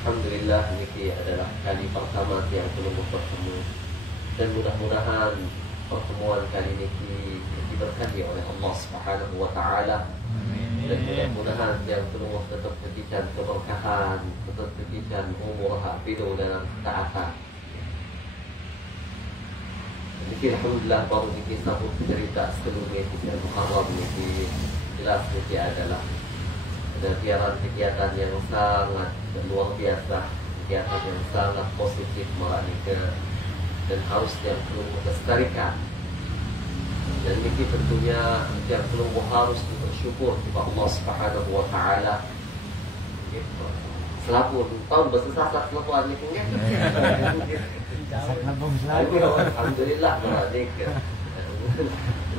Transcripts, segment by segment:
Alhamdulillah ini adalah kali pertama yang belum bertemu, dan mudah-mudahan pertemuan kali ini diberkahi oleh Allah Subhanahu wa taala. Dan mudah-mudahan yang belum tetap berikan keberkahan, tetap berikan umur hafidu dalam ketaatan. Ini alhamdulillah baru ini sambut cerita sebelumnya di Muharram ini jelas ini adalah ada kegiatan yang sangat luar biasa, kegiatan yang sangat positif melanjutkan dan harus yang perlu melestarikan. Dan ini tentunya yang perlu harus bersyukur kepada Allah Subhanahu wa taala. Selaku tahun bersesat selaku ini punya. Alhamdulillah melanjutkan.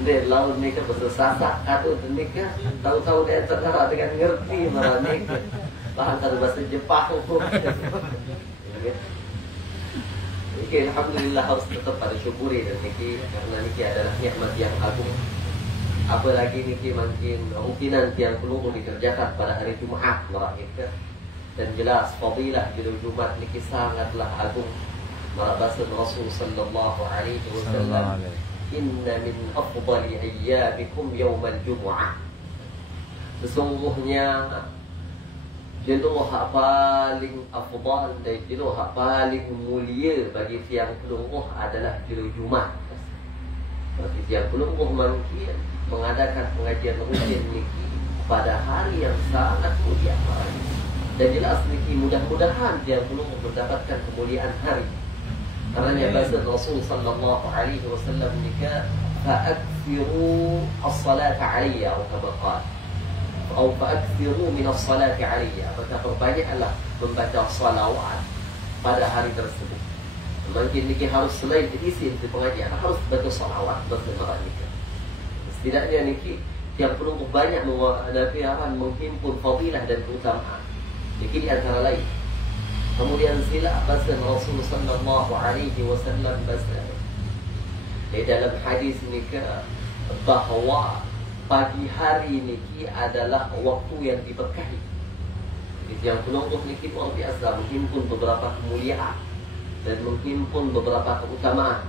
Dia laut ni ke bersesat atau ni ke tahu-tahu dia terkena dengan ngerti malah ni ke bahasa bahasa Jepang pun. Jadi alhamdulillah harus tetap pada syukuri dan niki karena niki adalah nikmat yang agung. Apalagi niki makin rukinan yang perlu dikerjakan pada hari Jumat malah ke dan jelas fadilah di Jumat niki sangatlah agung. Malah bahasa Rasul sallallahu alaihi wasallam, inna min afdali ayyamikum yawmal jumu'ah. Sesungguhnya jeluh paling afdal dan jeluh paling mulia bagi tiang pelungguh adalah jeluh Jumat. Bagi tiang pelungguh mungkin mengadakan pengajian rutin niki pada hari yang sangat mulia. Dan jelas niki mudah-mudahan tiang pelungguh mendapatkan kemuliaan hari. Karena bahasa Rasul sallallahu alaihi wasallam nikah fa'akthiru as-salata alayya atau kama qala atau fa'akthiru min as-salati alayya, maka perbanyaklah membaca salawat pada hari tersebut. Mungkin nikah harus selain diisi di pengajian harus baca salawat bersama nikah. Setidaknya nikah yang perlu banyak menghadapi menghimpun fadilah dan keutamaan. Nikah di antara lain. Kemudian sila bahasa Rasul sallallahu alaihi wasallam bahasa di dalam hadis ini bahawa pagi hari niki adalah waktu yang diberkahi. Jadi yang pelungguh niki luar biasa menghimpun beberapa kemuliaan dan menghimpun beberapa keutamaan.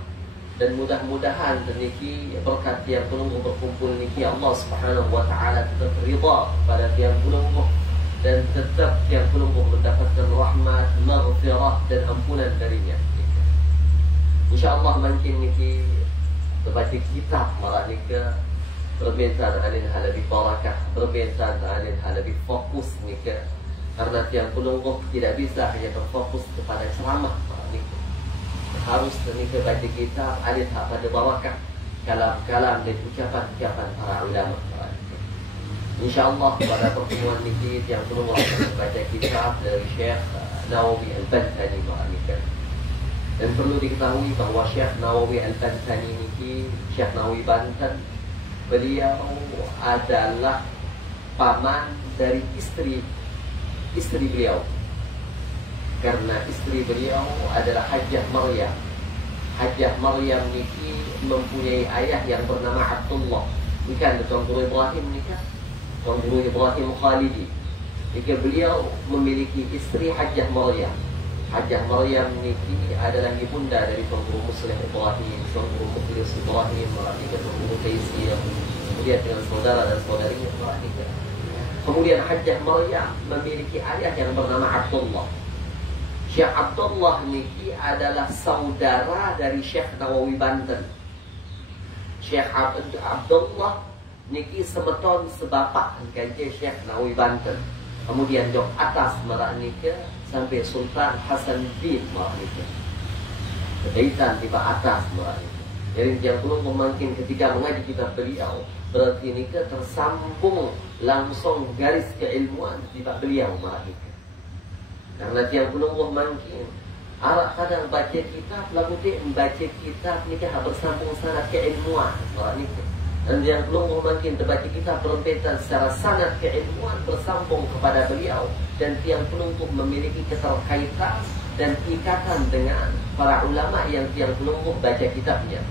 Dan mudah-mudahan niki berkat yang pelungguh berkumpul niki Allah Subhanahu wa taala tetap ridha pada tiang pelungguh dan tetap yang pelungguh mendapatkan rahmat, maghfirah dan ampunan darinya. InsyaAllah mungkin niki membaca kitab malah nika berbintan anil hal lebih barakah, berbintan anil hal lebih fokus nika. Karena tiang pelungguh tidak bisa hanya berfokus kepada ceramah malah nika. Harus nika baca kitab anil hal pada barakah, kalam-kalam dan ucapan-ucapan para ulama. InsyaAllah pada pertemuan ini yang perlu membaca kitab dari Syekh Nawawi Al-Bantani ma'amikan. Dan perlu diketahui bahawa Syekh Nawawi Al-Bantani ini, Syekh Nawawi Banten, beliau adalah paman dari istri beliau. Karena istri beliau adalah Hajjah Maryam. Hajjah Maryam ini mempunyai ayah yang bernama Abdullah. Bukan Tuan Guru Ibrahim ni kan? Tuan Guru Ibrahim Khalidi. Jika beliau memiliki istri Hajjah Maryam. Hajjah Maryam ini adalah ibunda dari Tuan Guru Muslim Ibrahim, Tuan Guru Mukhlis Ibrahim, Tuan Guru Taisir, kemudian dengan saudara dan saudarinya Ibrahim. Kemudian Hajjah Maryam memiliki ayah yang bernama Abdullah. Syekh Abdullah ini adalah saudara dari Syekh Nawawi Banten. Syekh Abdullah niki sebeton sebapak dengan Syekh Nawawi Banten. Kemudian jok atas merak nika sampai Sultan Hasan bin merak nika. Kaitan tiba atas merak nika. Jadi yang perlu memakin ketika mengaji kitab beliau berarti nika tersambung langsung garis keilmuan tiba beliau merak nika. Karena yang belum memakin arak kadang baca kitab lalu dia membaca kitab nika bersambung sanad keilmuan merak nika. Dan yang belum mungkin terbaca kita berbeda secara sanad keilmuan bersambung kepada beliau. Dan yang belum memiliki keterkaitan dan ikatan dengan para ulama yang belum baca kitabnya.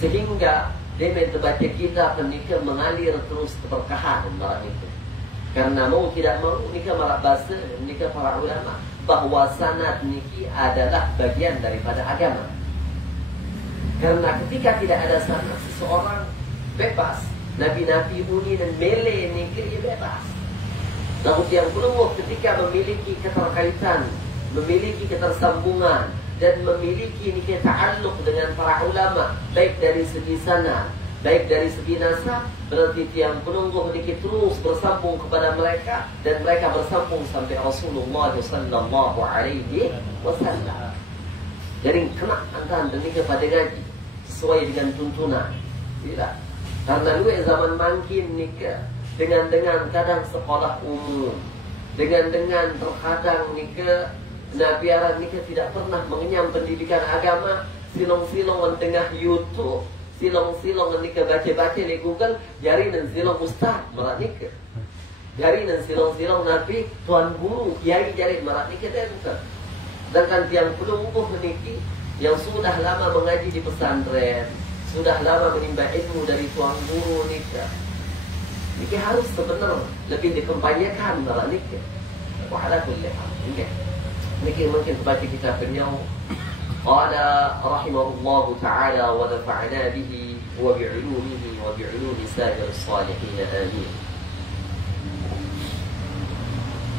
Sehingga dia terbaca kitab menikah mengalir terus keberkahan barang itu. Karena mau tidak mau nikah marak bahasa nikah para ulama bahawa sanad niki adalah bagian daripada agama. Karena ketika tidak ada sanad, seseorang bebas. Nabi-nabi bunyi dan mele niki bebas. Lalu yang perlu ketika memiliki keterkaitan, memiliki ketersambungan dan memiliki niki ta'alluq dengan para ulama, baik dari segi sanad, baik dari segi nasab, berarti tiang penunggu sedikit terus bersambung kepada mereka dan mereka bersambung sampai Rasulullah sallallahu alaihi wasallam. Jadi kena antara nikah pada ngaji sesuai dengan tuntunan. Tidak. Karena dulu zaman makin nikah dengan kadang sekolah umum, dengan terkadang nikah nabiaran nikah tidak pernah mengenyam pendidikan agama, silong-silong tengah YouTube. Silong-silong nikah baca-baca di Google, jari dan silong ustaz merat nikah. Jari dan silong-silong nabi, tuan guru, kiai jari merat nikah dan bukan. Sedangkan tiang pelumpuh niki yang sudah lama mengaji di pesantren, sudah lama menimba ilmu dari tuan guru nikah. Niki harus sebenarnya lebih dikampanyekan merat nikah. Wa'ala kulli hal. Niki mungkin baca kitab beliau. قال رحمه الله تعالى ونفعنا به وبعلومه وبعلوم سائر الصالحين آمين.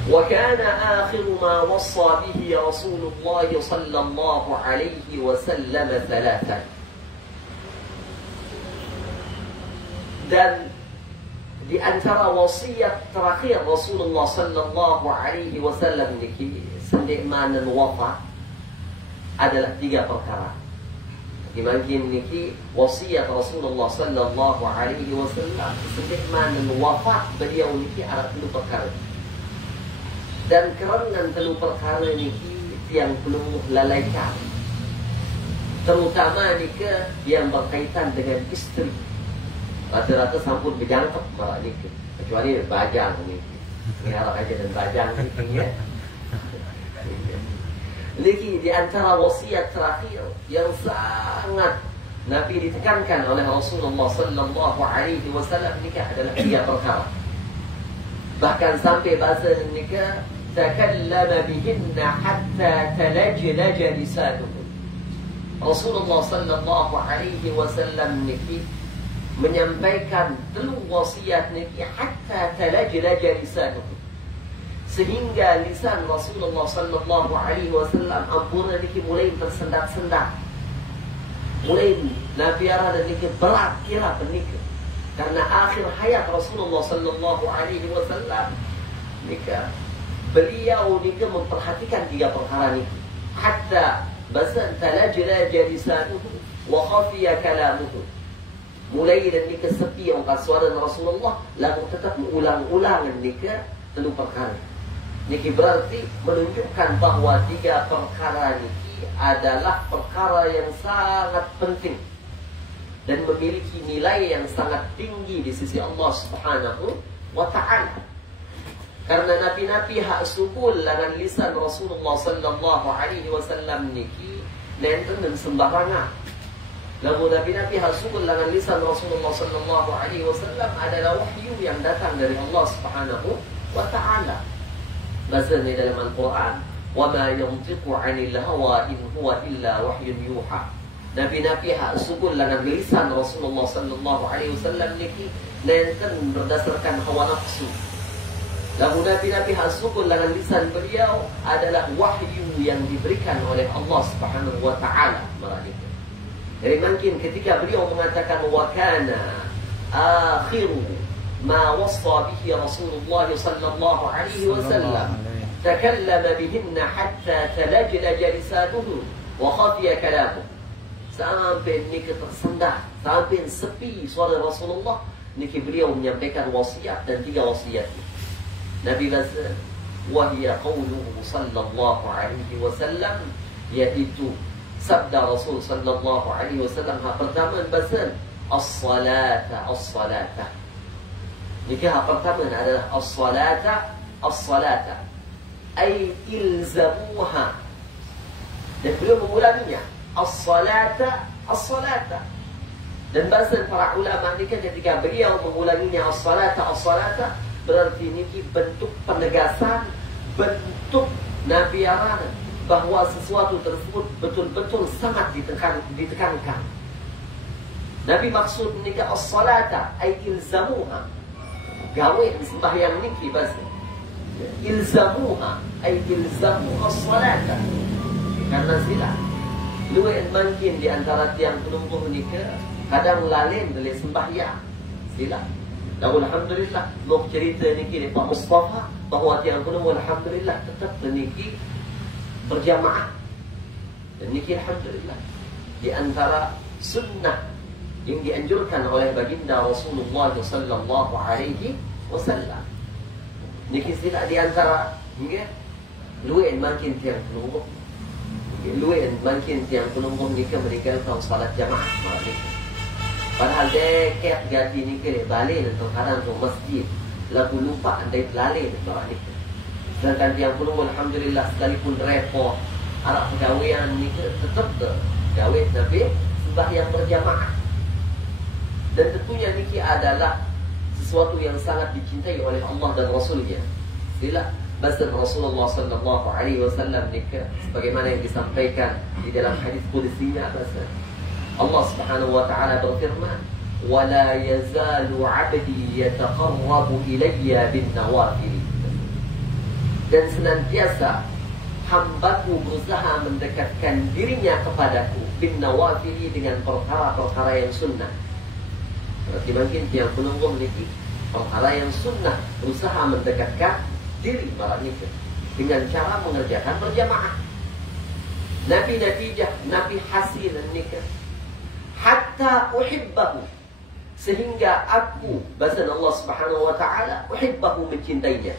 وكان آخر ما وصى به رسول الله صلى الله عليه وسلم ثلاثا. Dan di antara wasiat terakhir Rasulullah sallallahu alaihi wasallam niki sendikmanan wafat adalah 3 perkara. Dimakin niki wasiat Rasulullah sallallahu alaihi wasallam sebagaimana wafat beliau niki ada 3 perkara. Dan kerana 3 perkara niki yang belum lalaikan. Terutama nika yang berkaitan dengan istri. Rata-rata sampun berjangkep malah niki. Kecuali bajang niki. Ngarang aja dan bajang niki ya. Lagi di antara wasiat terakhir yang sangat Nabi ditekankan oleh Rasulullah sallallahu alaihi wasallam nikah adalah 3 perkara. Bahkan sampai bahasa nikah takallama bihinna hatta talajlaja lisanuhu. Rasulullah sallallahu alaihi wasallam niki menyampaikan 3 wasiat niki hatta talajlaja lisanuhu. Sehingga lisan Rasulullah sallallahu alaihi wasallam ampuna niki mulai tersendat-sendat. Mulai Nabi arah dan niki berat kira penikah. Karena akhir hayat Rasulullah sallallahu alaihi wasallam nikah beliau nikah memperhatikan 3 perkara niki. Hatta basan talajlaja lisanuhu wa khafiya kalamuhu. Mulai dan nikah sepi angkat suara Rasulullah lalu tetap mengulang-ulang nikah 3 perkara. Niki berarti menunjukkan bahawa 3 perkara niki adalah perkara yang sangat penting dan memiliki nilai yang sangat tinggi di sisi Allah Subhanahu wa taala. Karena nabi-nabi hak subul dengan lisan Rasulullah sallallahu alaihi wasallam niki nenten dan sembarangan. Lalu nabi-nabi hak subul dengan lisan Rasulullah sallallahu alaihi wasallam adalah wahyu yang datang dari Allah Subhanahu wa taala. Bahasanya dalam Al-Quran, وَمَا يَنْطِقُ عَنِ الْهَوَىٰ إِنْ هُوَ إِلَّا وَحْيٌ يُوحَىٰ. Nabi-nabi hak subul dengan lisan Rasulullah sallallahu alaihi wasallam niki nenten berdasarkan hawa nafsu. Lalu nabi-nabi hak subul dengan lisan beliau adalah wahyu yang diberikan oleh Allah Subhanahu wa taala mereka. Jadi mungkin ketika beliau mengatakan wa kana akhiru ما وصى به رسول الله صلى الله عليه وسلم تكلم بهن حتى تلجلج لسانه وخفي كلامه. Sampai nikah tersendat, sampai sepi suara Rasulullah, niki beliau menyampaikan wasiat dan 3 wasiat. Nabi bahasa wahia qawluhu sallallahu alaihi wasallam, yaitu sabda Rasul sallallahu alaihi wasallam pertama bahasa as-salata as-salata. Nikah pertama adalah as-salata as-salata ay ilzamuha. Dan beliau mengulanginya as-salata as-salata. Dan bahasa para ulama nikah ketika beliau mengulanginya as-salata as-salata berarti niki bentuk penegasan, bentuk Nabi arana bahwa sesuatu tersebut betul-betul sangat ditekankan. Nabi maksud nika as-salata ay ilzamuha. Gawe sembahyang niki bahasa. Ilzamuha ay ilzamu as-salata. Karena sila luwih mungkin di antara tiang penunggu nika kadang lalin dari sembahyang. Sila. Dan alhamdulillah mau cerita niki ni Pak Mustafa bahwa tiang penunggu alhamdulillah tetap niki berjamaah. Dan niki alhamdulillah di antara sunnah yang dianjurkan oleh baginda Rasulullah sallallahu alaihi wasallam. Niki sila di antara nggih luwih makin tiang penunggu. Luwih makin tiang penunggu niki meninggalkan salat jamaah malam. Padahal deket gati niki le balik untuk kadang untuk masjid. Lalu lupa andai lalai malam niki. Sedangkan tiang penunggu alhamdulillah sekalipun repot arak pegawaian niki tetap gawe Nabi sembahyang berjamaah. Dan tentunya niki adalah sesuatu yang sangat dicintai oleh Allah dan Rasulnya. Sila bahasa Rasulullah sallallahu alaihi wasallam niki sebagaimana yang disampaikan di dalam hadis qudsinya bahasa Allah Subhanahu wa taala berfirman, "Wa la yazalu 'abdi yataqarrabu ilayya bin nawafil." Dan senantiasa hambaku berusaha mendekatkan dirinya kepadaku bin nawafil dengan perkara-perkara yang sunnah. Berarti mungkin yang penunggu niki perkara yang sunnah berusaha mendekatkan diri para nikah dengan cara mengerjakan berjamaah. Nabi natijah, Nabi hasil nikah hatta uhibbahu, sehingga aku bahasa Allah Subhanahu wa taala uhibbahu, mencintainya.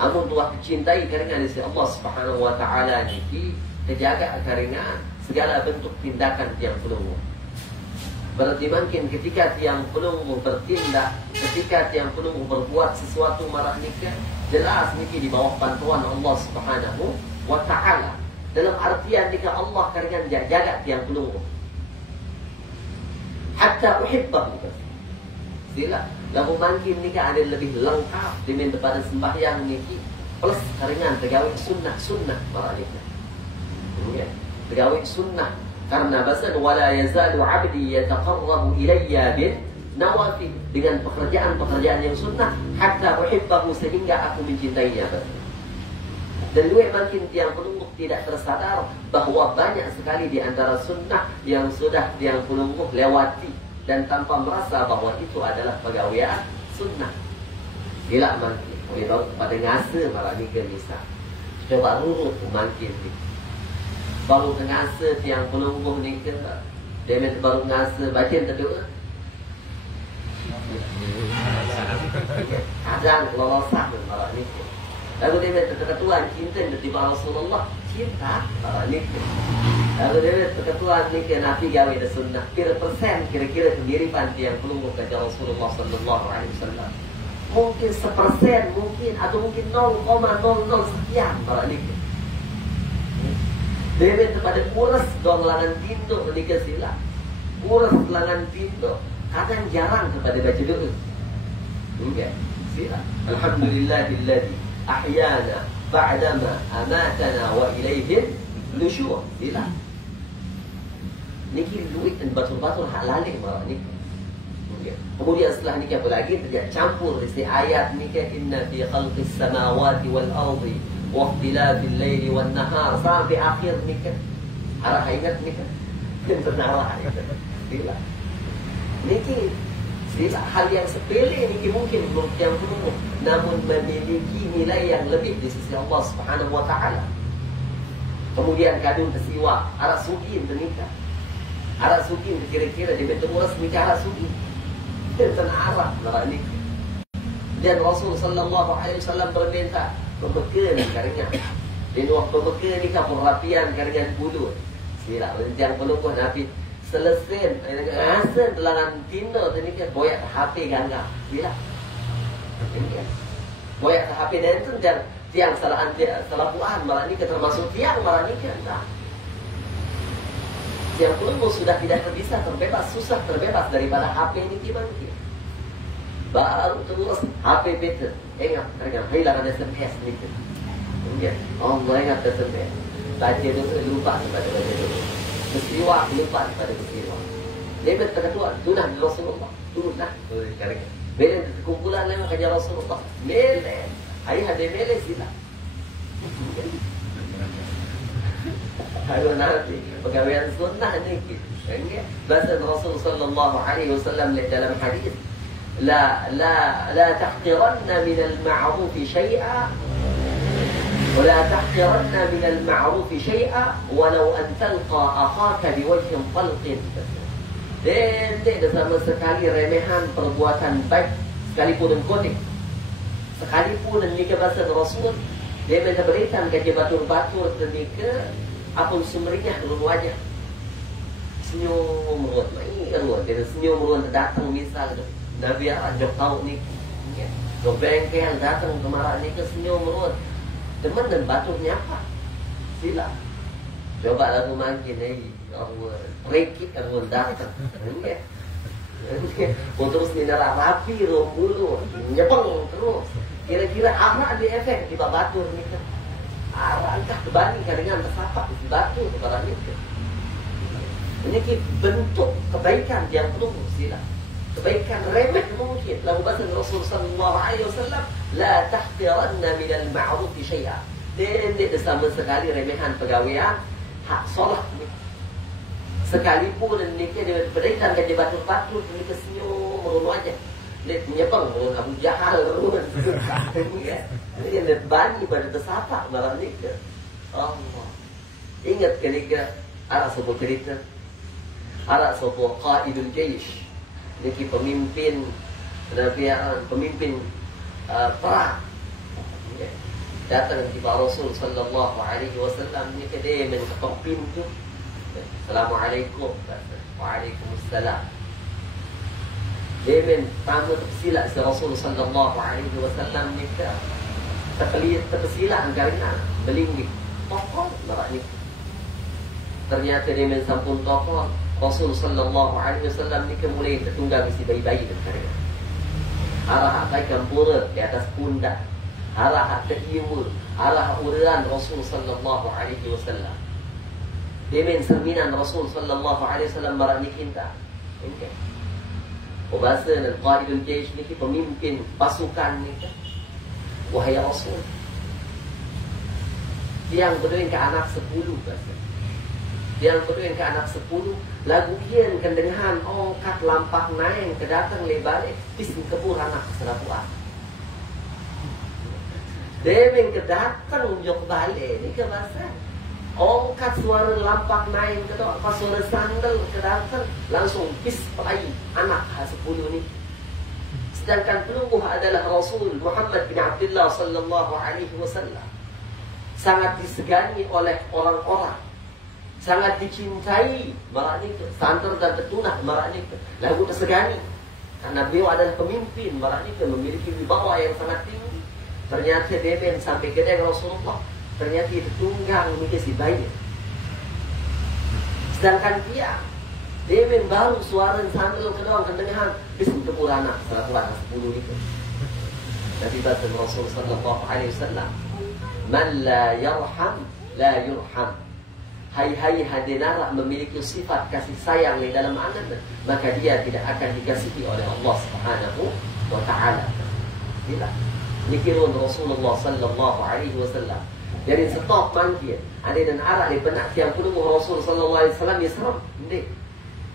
Amun tuah dicintai karena dari Allah Subhanahu wa taala niki terjaga karena segala bentuk tindakan yang penunggu. Berarti mungkin ketika tiang penunggu bertindak, ketika tiang penunggu berbuat sesuatu marah nikah, jelas niki di bawah bantuan Allah Subhanahu wa taala. Dalam artian nikah Allah karena jaga tiang penunggu. Hatta uhibbahu. Sila, lalu mungkin nikah ada lebih lengkap daripada sembahyang niki plus karingan tegawi sunnah marah nikah. Tegawi sunnah. Karena bahasa wala yazalu 'abdi yataqarrabu ilayya bin nawafil, dengan pekerjaan-pekerjaan yang sunnah hatta uhibbahu, sehingga aku mencintainya. Dan luwih makin tiang penunggu tidak tersadar bahwa banyak sekali di antara sunnah yang sudah tiang penunggu lewati dan tanpa merasa bahwa itu adalah pegawaian sunnah. Gila makin oleh pada ngasa malah ni ke misal. Coba urut makin ni. Baru ngasa tiang penunggu ni ke dia baru ngasa baca terdoa. Kadang lolosan malah ni. Lalu dia kata Tuhan cinta di Rasulullah, cinta malah ni. Lalu dia kata Tuhan ni ke Nabi gawe dah sunnah. Kira persen kira-kira kemiripan tiang penunggu kata Rasulullah sallallahu alaihi wasallam. Mungkin 1%, mungkin atau mungkin 0,00 sekian malah ni. Dia pada kurus dong langan pintu menikah sila. Kurus langan pintu. Kadang jarang kepada baca doa. Enggak. Sila. Alhamdulillahilladzi ahyana ba'dama amatana wa ilaihi nusyur. Sila. Niki duit dan batul-batul hak lalih marah niki. Enggak. Kemudian setelah niki apa lagi? Terjadi campur isi ayat niki inna fi khalqis samawati wal ardi waqtilafil laili wan nahar sampai akhir nikah. Arah ingat nikah. Dan bernarah itu. Bila niki sila hal yang sepele niki mungkin belum yang penuh, namun memiliki nilai yang lebih di sisi Allah Subhanahu wa taala. Kemudian kadun tersiwa arah sukin nikah. Arah sukin kira-kira dia bertemu nikah arah sukin. Dan arah arah nikah. Dan Rasul sallallahu alaihi wasallam berminta pembekal karena di waktu pembekal ni kan perapian karena bulu. Sila yang pelukah Nabi selesai rasa telangan tino tu ni kan boyak HP gangga. Sila. Boyak HP dan tu dan tiang salah buan malah ni termasuk tiang malah ni kan. Tiang pelukah sudah tidak bisa terbebas, susah terbebas daripada HP ni gimana? Baru terus HP betul. Ingat, hilang ada SMS ni. Ya, Allah ingat SMS. Baca dulu lupa pada baca dulu. Peristiwa lupa pada peristiwa. Dia berkata tunah Rasulullah, tunah. Bila kumpulan lain kerja Rasulullah, mele. Ayah ada mele sila. Kalau nanti pegawaian sunnah ni, bahasa Rasul sallallahu alaihi wasallam dalam hadis, لا تحقرن من المعروف شيئا ولا تحقرن من المعروف شيئا ولو أن تلقى أخاك بوجه طلق. Tidak sama sekali remehan perbuatan baik sekalipun konek, sekalipun nikah bahasa Rasul. Dia minta berikan kerja batur-batur nikah apun sumbernya turun wajah senyum ruang, dia senyum ruang datang misal Nabi ajak tahu ni, dok bengkel datang kemarin ni ke senyum ruang, teman dan baturnya apa? Sila, coba lagu makin ni. Rekit aku datang, terus ni nak rapi rombulu, nyepeng terus. Kira-kira apa ada efek di batur ni kan? Angkah kebandingkan dengan tersapak di batur barang ni. Ini bentuk kebaikan yang perlu sila. Kebaikan remeh mungkin. Lalu bahasa Rasul sallallahu alaihi wasallam, la tahqiranna min al-ma'ruf syai'a. Tidak sama sekali remehan pegawaian hak solat ni. Sekalipun nikah dia berikan kerja batur-batur ni kesenyum merunu aja. Dia menyepang Abu Jahal merunu. Dia nak bani pada tersapak barang nikah. Allah. Ingat ketika arah sebuah cerita. Arah sebuah qaidul jaysh. Niki pemimpin pemimpin perang. Datang kepada Rasul sallallahu alaihi wasallam ni dia mengetok pintu. Assalamualaikum. Waalaikumsalam. Dia tamu tersilap Rasul sallallahu alaihi wasallam ni ke tersilap karena belinggik tokol marak ni. Ternyata dia mensampun tokol Rasul sallallahu alaihi wasallam ni ke mulai tertunggang si bayi-bayi dan karena arah akaikan pura di atas pundak, arah terhiwur, arah urean Rasul sallallahu alaihi wasallam. Dia main cerminan Rasul sallallahu alaihi wasallam barang ni kita. Okey. Bahasa dan qaidul jaysh ni pemimpin pasukan ni. Wahai Rasul. Yang berdoa ke anak 10 bahasa. Yang berdoa ke anak 10 lagu kian kendengan ongkat lampak naik ke datang lebalik pising kebur anak serapuan. Dia main ke datang jok balik ni ke bahasa. Ongkat suara lampak naik ke tak, pas suara sandal ke datang langsung pis perai anak 10 ni. Sedangkan pelungguh adalah Rasul Muhammad bin Abdullah sallallahu alaihi wasallam. Sangat disegani oleh orang-orang, sangat dicintai marak ni, santer dan tertunah marak ni. Lagu tersegani karena beliau adalah pemimpin marak ni, memiliki wibawa yang sangat tinggi. Ternyata dia sampai ke Rasulullah. Ternyata itu tunggang ni si bayi. Sedangkan dia baru suara sandal ke dalam kendengahan bising kebur anak 10 itu. Nabi bahasa Rasul sallallahu alaihi wasallam, man la yarham la yurham. Hai hadinara memiliki sifat kasih sayang di dalam anak, maka dia tidak akan dikasihi oleh Allah Subhanahu wa taala. Bila nikirun Rasulullah sallallahu alaihi wasallam jadi stop manggil ada dan arah di benak yang penuh Rasul sallallahu alaihi wasallam ya seram. Ini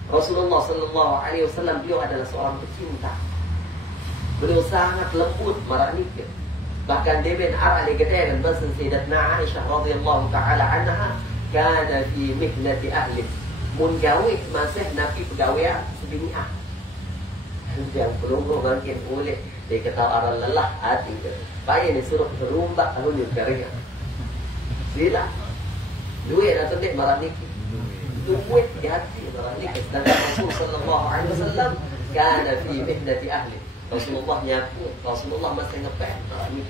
Rasulullah sallallahu alaihi wasallam beliau adalah seorang pecinta. Beliau sangat lembut marak nikah. Bahkan dia bin arah di kedai dan bahasa Sayyidatna Aisyah radhiyallahu taala anha kana fi mihnati ahli. Mun gawe masih nabi pegawai sebiniah. Yang belum mungkin boleh dia kata orang lelah hati ke. Baik ni suruh terumbak tahun ni keringat. Sila duit atau nek marah ni duit di hati marah ni. Dan Rasul sallallahu alaihi wasallam kana fi mihnati ahli. Rasulullah nyaku, Rasulullah masih ngepek marah ni.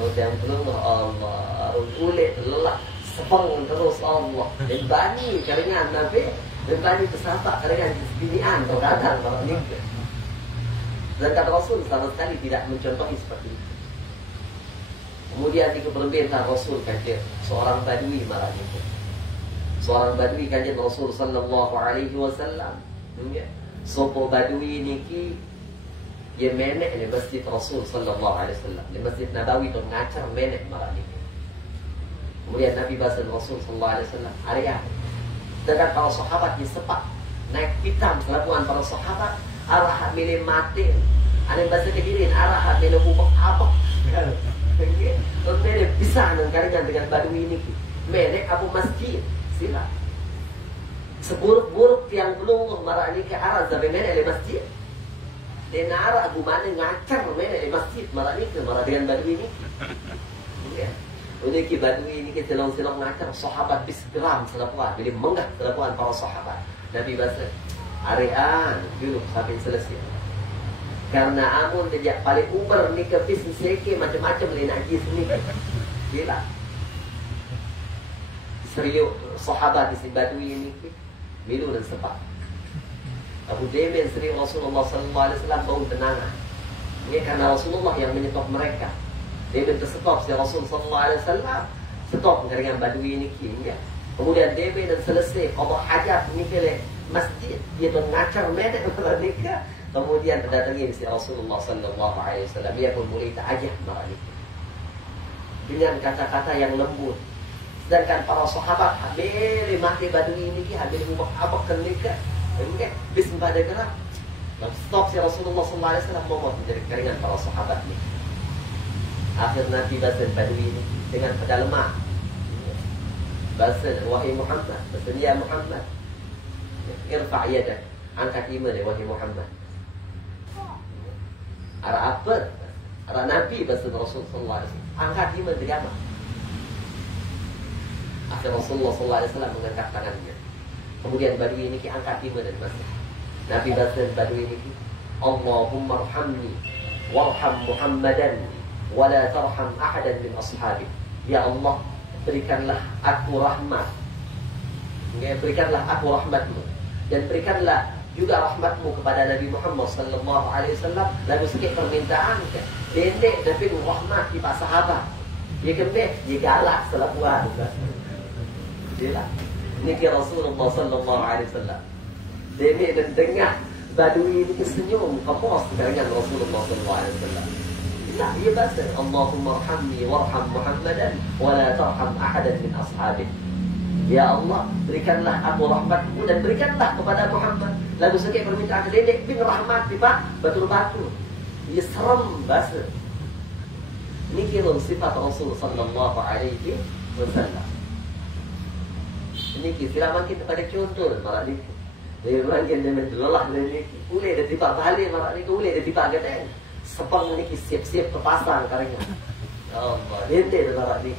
Oh yang belum Allah kulit lelah sepeng terus Allah. Dan bani keringan Nabi, dan bani tersapak keringan binian atau dadang marah ni. Sedangkan Rasul sama sekali tidak mencontohi seperti itu. Kemudian di keberbedaan Rasul kajian seorang badui marah itu. Seorang badui kajian Rasul sallallahu alaihi wasallam. Sopo badui niki dia menek di masjid Rasul sallallahu alaihi wasallam. Di Masjid Nabawi tu ngacar menek marah niki. Kemudian Nabi bahasa Rasul sallallahu alaihi wasallam, "Arya." Sedangkan para sahabat disepak naik hitam selapuan para sahabat arah milih mati. Ada bahasa kekirin arah milih ubah apa? Dia bisa mengkaitkan dengan badui ini. Menek abu masjid, sila. Seburuk-buruk tiang pelungguh marah ini ke arah sampai menek di masjid. Dan arah abu mana ngacar menek di masjid marah ini ke marah dengan badui ini. Ini ki badui ini ke silong-silong ngacar sahabat bisgeram selapuan. Jadi menggah selapuan para sahabat. Nabi bahasa Arian dulu sampai selesai. Karena amun sejak paling uber ni ke bisnis seke macam-macam boleh najis ni. Gila. Serius sahabat di badui ini milu dan sepak. Abu Demen seri Rasulullah sallallahu alaihi wasallam bau tenangan. Ini karena Rasulullah yang menyetok mereka. Demen tersetop si Rasul sallallahu alaihi wasallam stop dengan badui ini ya. Kemudian Demen dan selesai qada hajat ni ke masjid dia mengacar menek mereka. Kemudian terdatangi si Rasulullah sallallahu alaihi wasallam, dia pun mulai ta'ajah marah dengan kata-kata yang lembut. Sedangkan para sahabat habis mati badui ini ki habis ubah-ubah kenika. Enggak bis pada gerak. Lalu stop si Rasulullah sallallahu alaihi wasallam mau menjadi keringan para sahabat ni. Akhir Nabi bahasa badui ini dengan pedal lemah. Bahasa wahai Muhammad, bahasa ya Muhammad. Irfa' yadak, angkat iman wahai Muhammad. Arah apa? Arah Nabi bahasa Rasul sallallahu alaihi wasallam. Angkat iman dengan apa? Akhir Rasulullah sallallahu alaihi wasallam mengangkat tangannya. Kemudian badui ini angkat iman dan masih. Nabi bahasa badui ini, Allahumma arhamni warham Muhammadan wa la tarham ahadan min ashabi. Ya Allah, berikanlah aku rahmat. Berikanlah aku rahmatmu dan berikanlah juga rahmatmu kepada Nabi Muhammad sallallahu alaihi wasallam. Lalu sikit permintaan ke dendek tapi rahmat di pas sahabat. Dia kembali dia galak selapuan. Dia ini ke Rasulullah sallallahu alaihi wasallam. Dendek dan dengar badui ini senyum kepos dengan Rasulullah sallallahu alaihi wasallam. Nah, dia baca Allahumma arhamni warham Muhammadan wa la tarham ahadan min ashabi. Ya Allah, berikanlah aku rahmatmu dan berikanlah kepada Muhammad. Lalu sekali permintaan dedek bin rahmat tiba batul-batul. Ia serem bahasa. Ini kira sifat Rasul sallallahu alaihi wasallam. Ini kira makin pada contoh malah ni. Dia makin dia mendelah ni. Boleh dia tiba balik malah ni, boleh dia tiba gadang. Sepang ni siap-siap ke pasar karena. Allah, dedek malah ni.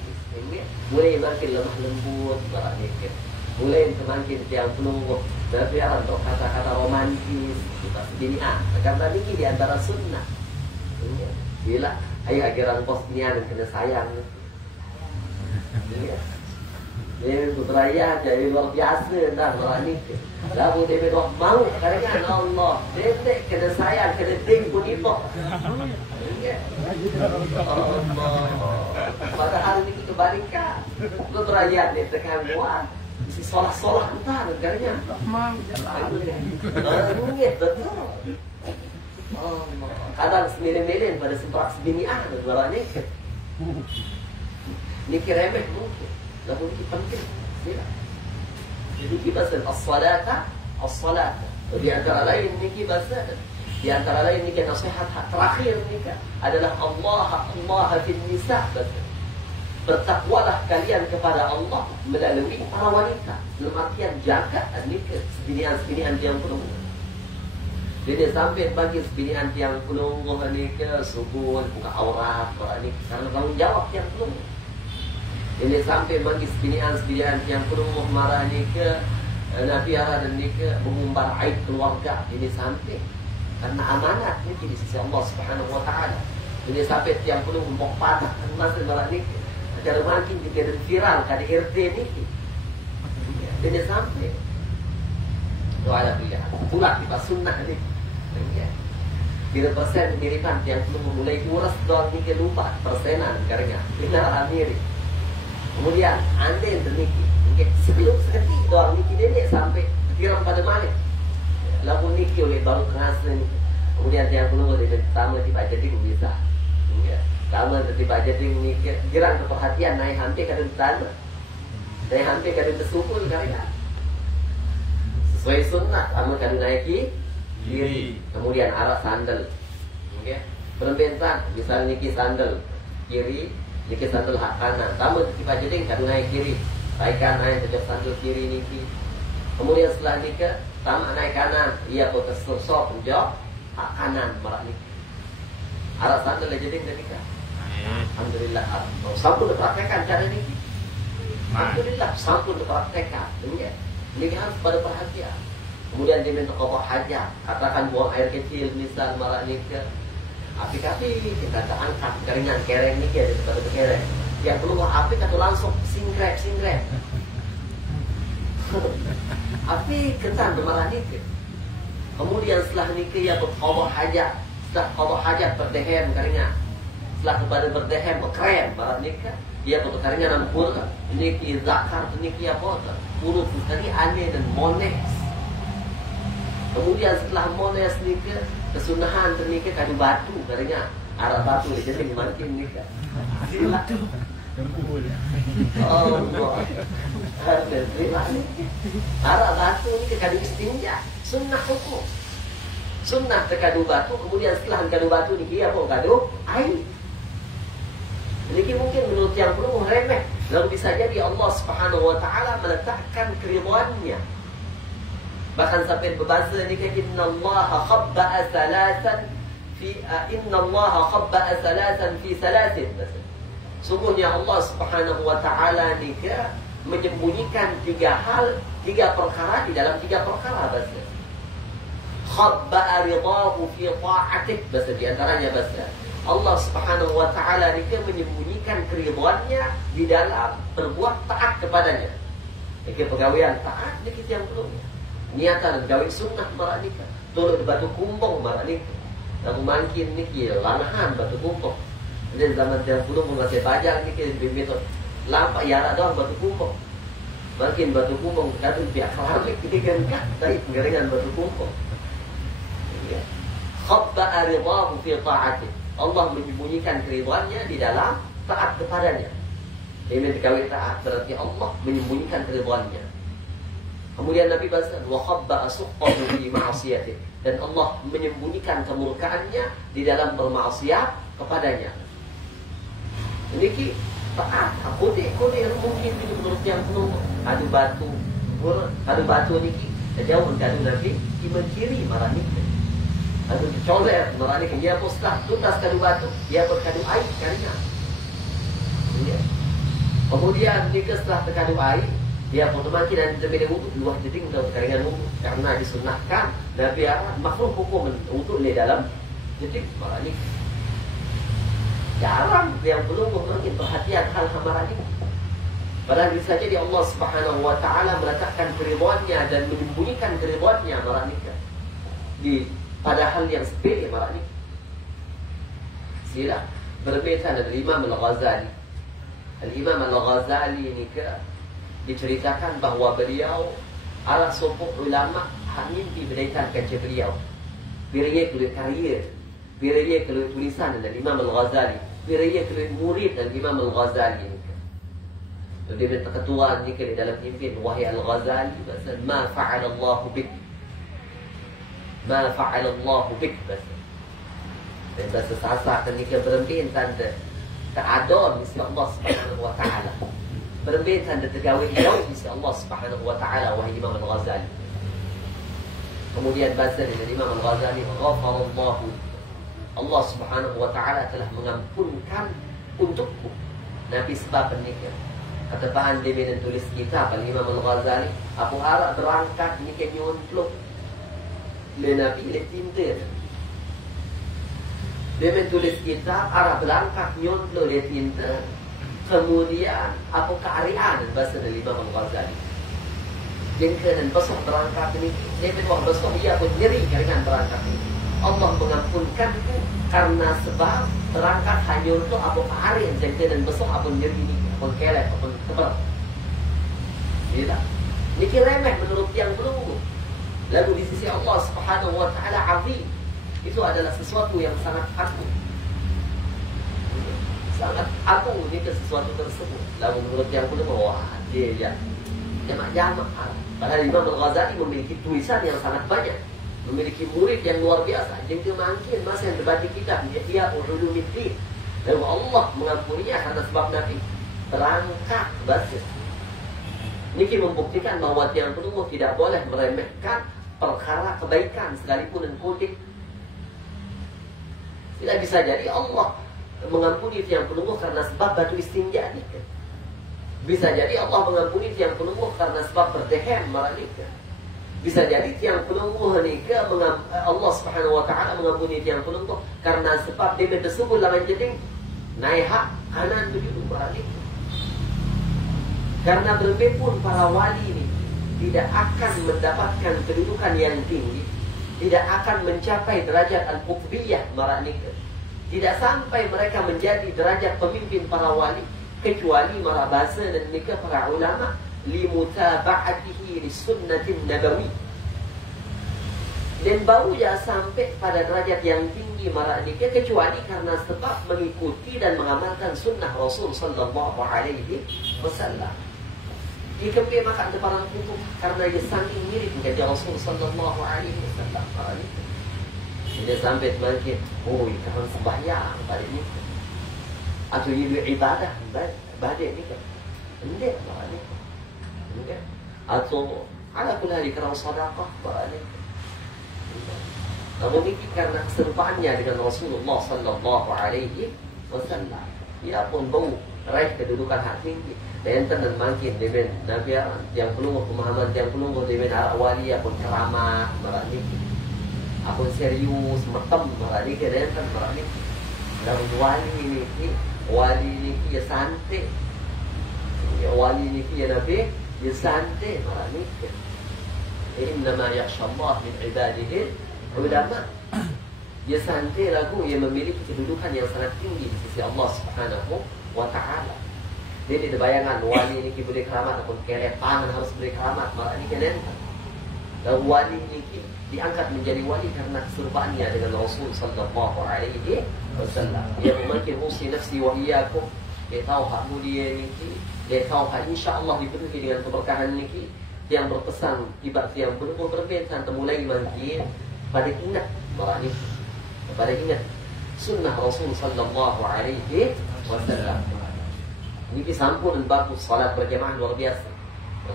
Mulai makin lemah lembut marah nikah. Mulai semakin tiang pelungguh. Tapi untuk kata-kata romantis kita binian. Karena ini di antara sunnah. Bila ayo ajaran pos binian kena sayang. Ini putraya jadi luar biasa dah marah nikah. Lalu dia berdoa mau karena Allah. Dia kena sayang kena tinggal ibu. Padahal ini kebalikan. Lu terayat nih tekan muat. Si solah-solah entah negaranya. Betul. Kadang semilin-milin pada sebrak sebinian negaranya. Ini remeh mungkin. Namun ini penting. Jadi kita as-salata. Di antara lain ini kita di antara lain ini nasihat terakhir nikah adalah Allah fil nisa. Bertakwalah kalian kepada Allah melalui para wanita. Dalam artian jaga nikah sebinian yang penuh. Jadi sampai bagi sebinian yang penuh nikah subur buka aurat orang ini karena tanggung jawab yang penuh. Ini sampai bagi sebinian yang penuh marah nikah Nabi arah dan nikah mengumbar aib keluarga. Ini sampai karena amanat ini di sisi Allah Subhanahu wa taala. Ini sampai tiang perlu membok patah masih malah ni. Ada makin juga viral kada RT ni. Ini sampai doa ala pilih. Pula kita sunnah ni. kira persen miripan yang belum mulai kuras doang ni ke lupa persenan karena benar mirip. Kemudian anda yang terniki, sebelum seketik doang niki dia sampai pikiran pada mana. Lalu niki oleh baru terasa ni. Kemudian yang belum boleh pertama tiba jadi bisa. Lama tiba jadi ni girang keperhatian naik hampir kada tanah. Naik hampir kada tersukul karena sesuai sunnah kamu kada naiki kiri, kemudian arah sandal, berbentan, misalnya niki sandal kiri, niki sandal hak kanan, tamu tiba jadi kadu naik kiri, naik kanan, sejak sandal kiri niki, kemudian setelah nikah, tamu naik kanan, ia kau tersosok menjauh hak kanan merak niki, arah sandal jadi nikah, alhamdulillah, sampun dipraktekkan cara niki, alhamdulillah sampun dipraktekkan, ini harus pada perhatian. Kemudian dia minta qada hajat, katakan buang air kecil misal marak nikah. Api-api kita angkat keringan kereng nikah di tempat kereng. Yang perlu api atau langsung singgrep. Api ketan bermarak nikah. Kemudian setelah nikah ya qada hajat, setelah qada hajat berdehem keringan. Setelah kepada berdehem berkrem marak nikah, dia berkeringan ampur. Niki zakar niki apa? Urut tadi aneh dan mones. Kemudian setelah mones nikah, kesunahan ternikah kadu batu katanya arah batu jadi makin nikah. Batu. Oh, arah batu ni kadu istinja, sunnah hukum. Sunnah kadu batu, kemudian setelah kadu batu ni dia apa kadu air. Ini mungkin menurut yang perlu remeh, lalu bisa jadi Allah Subhanahu Wa Taala meletakkan keridhaannya. Bahkan sampai berbahasa ni kan innallaha khabba'a salasan fi innallaha khabba'a salasan fi salasin. Sungguhnya Allah Subhanahu wa taala ni menyembunyikan tiga perkara di dalam tiga perkara bahasa. Khabba'a ridahu fi ta'atik bahasa di antaranya bahasa. Allah Subhanahu wa taala ni menyembunyikan keridhaannya di dalam berbuat taat kepadanya. Ini pegawaian taat ni kita yang perlu. Niatan gawe sunnah marak nikah. Tolong batu kumpong marak nikah. Namun makin nikah lanahan batu kumpong. Jadi zaman yang puluh mengasih bajang nikah begitu. Lampak yarak doang batu kumpong. Makin batu kumpong kata pihak keramik nikah kan tapi pengeringan batu kumpong. Khabba'a ridahu fi ta'ati. Allah menyembunyikan keridhaannya di dalam taat kepadanya. Ini dikawin taat berarti Allah menyembunyikan keridhaannya. Kemudian Nabi bahasa wa khabba'a sukhtahu fi ma'siyatih, dan Allah menyembunyikan kemurkaannya di dalam bermaksiat kepadanya. Ini ki taat kode yang mungkin itu menurut yang penuh adu batu niki jauh kadu Nabi iman kiri marah niki. Adu coler marah niki dia postah tuntas kadu batu dia berkadu air karena. Kemudian jika setelah terkadu air dia otomatis dan terlebih dahulu luah jeding untuk keringan wudhu karena disunahkan Nabi makruh hukum untuk di dalam jeding malah ini jarang yang belum mungkin perhatian hal hamaran ini. Padahal bisa jadi Allah Subhanahu Wa Taala meletakkan keridhaannya dan menyembunyikan keridhaannya malah nikah di pada hal yang sepele malah nikah. Sila berbeda dari Imam Al-Ghazali. Al-Imam Al-Ghazali nikah diceritakan bahawa beliau ala sopok ulama hanya diberikan kerja beliau. Beliau keluar karya, beliau keluar tulisan dari Imam Al-Ghazali, beliau keluar murid dari Imam Al-Ghazali. Dia minta ketua ni di dalam pimpin wahai Al-Ghazali, ma fa'ala Allah bik, ma fa'ala Allah bik bahasa. Dan bahasa sasa kan ni berhenti tanda keadaan misi Allah Subhanahu Wa Taala. Berbeda dan tergawin jauh misi Allah Subhanahu Wa Taala wahai Imam Al-Ghazali. Kemudian bahasa dari Imam Al-Ghazali, ghafarallahu, Allah Subhanahu Wa Taala telah mengampunkan untukku. Nabi sebab nikah. Kata bahan dia bila tulis kitab Imam Al-Ghazali, aku harap berangkat nikah nyontlok. Le Nabi le tinta. Dia menulis kitab arah berangkat nyontlok le tinta. Kemudian apa kearian bahasa dari Imam Al-Ghazali. Jengka dan besok berangkat ini, dia berbuat besok dia pun nyeri keringan berangkat ini. Allah mengampunkanku karena sebab terangkat hanya untuk apa hari yang jengkel dan besok apa nyeri ini, apa kelek, apa keber. Gitu. Niki remeh menurut yang belum. Lalu di sisi Allah Subhanahu wa taala azim. Itu adalah sesuatu yang sangat agung. Sangat agung ini ke sesuatu tersebut. Lalu menurut yang belum, wah dia jamak-jamak. Padahal Imam Al-Ghazali memiliki tulisan yang sangat banyak, memiliki murid yang luar biasa. Jengkel mangkin masa yang berbagi kitab Ihya Ulumuddin. Lalu Allah mengampuninya karena sebab Nabi terangkat basis. Niki membuktikan bahwa tiang penunggu tidak boleh meremehkan perkara kebaikan sekalipun dan kodik. Tidak bisa jadi Allah mengampuni tiang penunggu karena sebab batu istinja nikah. Bisa jadi Allah mengampuni tiang penunggu karena sebab berdehem marah nikah. Bisa jadi tiang penunggu nikah Allah Subhanahu wa taala mengampuni tiang penunggu karena sebab dia bersubul lawan jeding naik hak kanan begitu marah nikah. Karena berpepun para wali ini tidak akan mendapatkan kedudukan yang tinggi, tidak akan mencapai derajat al-qutbiyah maranika, tidak sampai mereka menjadi derajat pemimpin para wali kecuali marabasa dan mereka para ulama limutaba'atihi lisunnatin nabawi. Dan baru ya sampai pada derajat yang tinggi maranika kecuali karena sebab mengikuti dan mengamalkan sunnah Rasul sallallahu alaihi wasallam. Dia kembali makan depan kutub karena dia saking mirip dengan Rasul sallallahu alaihi wasallam. Dia sampai bangkit, oh ikan sembahyang pada ini. Atau ini ibadah, ibadah ini kan. Enggak, balik. Enggak. Atau ala kulli kerana sedekah balik. Namun ini karena keserupaannya dengan Rasulullah sallallahu alaihi wasallam. Ia pun bau raih kedudukan hak tinggi. Dan dan makin dengan Nabi yang perlu pemahaman yang perlu dengan wali pun keramat marani. Aku serius metem marani ke dan marani. Dan wali ini ya santai. Ya wali ini ya Nabi ya santai marani. Innama yakhsha Allah min ibadihi ulama. Ya santai lagu yang memiliki kedudukan yang sangat tinggi di sisi Allah Subhanahu wa taala. Jadi ada bayangan wali ini boleh keramat ataupun kelepan harus beri keramat malah ini kalian. Dan wali ini diangkat menjadi wali karena keserupaannya dengan Rasul sallallahu alaihi wasallam. Dia mungkin usi nafsi wa iyyakum. Dia tahu hak mulia ini, dia tahu hak insyaallah dipenuhi dengan keberkahan ini. Yang berpesan ibarat yang berbeda mulai mungkin pada ingat malah ini. Pada ingat sunnah Rasul sallallahu alaihi wasallam. Ini sampun bagus salat berjamaah luar biasa.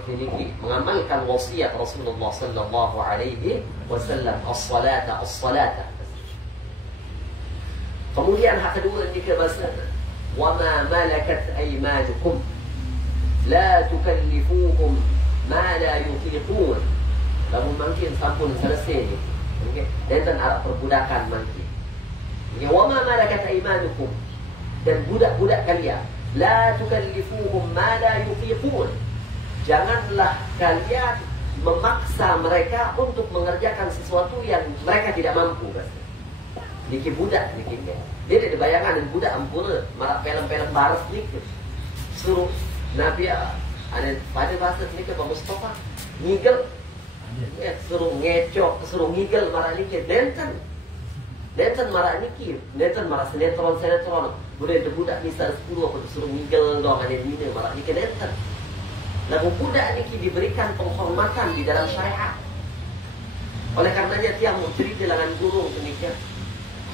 Ini mengamalkan wasiat Rasulullah sallallahu alaihi wasallam as-salata as-salata. Kemudian hak kedua ini bahasa wa ma malakat aymanukum la tukallifuhum ma la yutiqun. Lalu mungkin sampun selesai ni. Okey. Dan arah perbudakan mungkin. Ya wa ma malakat aymanukum dan budak-budak kalian la tukallifuhum ma la yutiqun. Janganlah kalian memaksa mereka untuk mengerjakan sesuatu yang mereka tidak mampu. Niki budak niki. Dia ada bayangan dan budak ampun malah film-film barat niki. Suruh Nabi ada pada bahasa niki Pak Mustafa ngigel. Ya, suruh ngecok, suruh ngigel marah niki Denten marah niki, denten marah sinetron. Boleh ada budak misal 10 apa suruh ngigel doang ada ini marah niki denten. Lalu budak niki diberikan penghormatan di dalam syariat. Oleh karenanya tiang cerita dengan guru demikian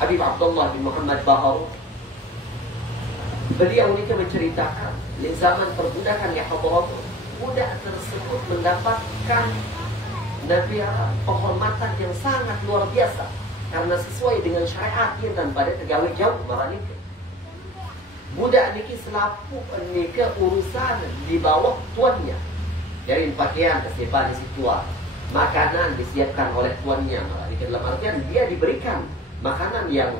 Habib Abdullah bin Muhammad Baharu. Beliau ini menceritakan di zaman perbudakan ya hadirat, budak tersebut mendapatkan penghormatan yang sangat luar biasa karena sesuai dengan syariat dan pada pegawai jauh marah niki. Budak niki selaku niki urusan di bawah tuannya. Dari pakaian kesiapan di situ, makanan disiapkan oleh tuannya. Marah niki dalam artian dia diberikan makanan yang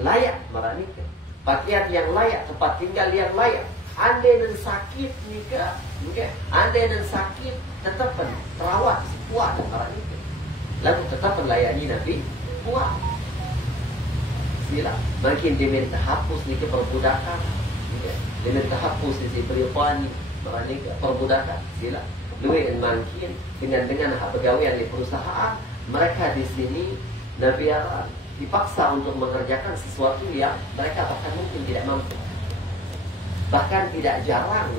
layak marah niki. Pakaian yang layak, tempat tinggal yang layak. Andai dan sakit nika, andai dan sakit tetap terawat kuat marah niki. Lalu tetap melayani Nabi kuat. Sila, makin dia minta hapus ni ke perbudakan. Dia minta hapus si perempuan ni perbudakan. Sila, lebih makin dengan hak pegawaian di perusahaan, mereka di sini nabiaran dipaksa untuk mengerjakan sesuatu yang mereka bahkan mungkin tidak mampu. Bahkan tidak jarang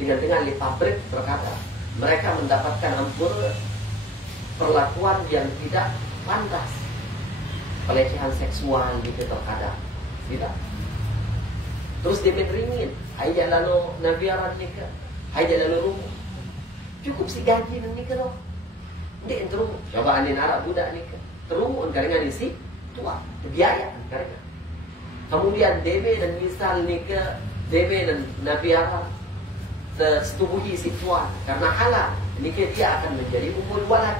dengan di pabrik berkata mereka mendapatkan perlakuan yang tidak pantas, pelecehan seksual terkadang, tidak. Terus dia meneringin, hai dia lalu nabiaran nikah, hai dia lalu rumah, cukup si gaji dan nikah loh, dia terus coba anin Arab budak nikah, terus karena isi tua, biaya karena. Kemudian DB dan misal nikah, DB dan nabiaran setubuhi si tuan karena halal, nikah dia akan menjadi umur walad.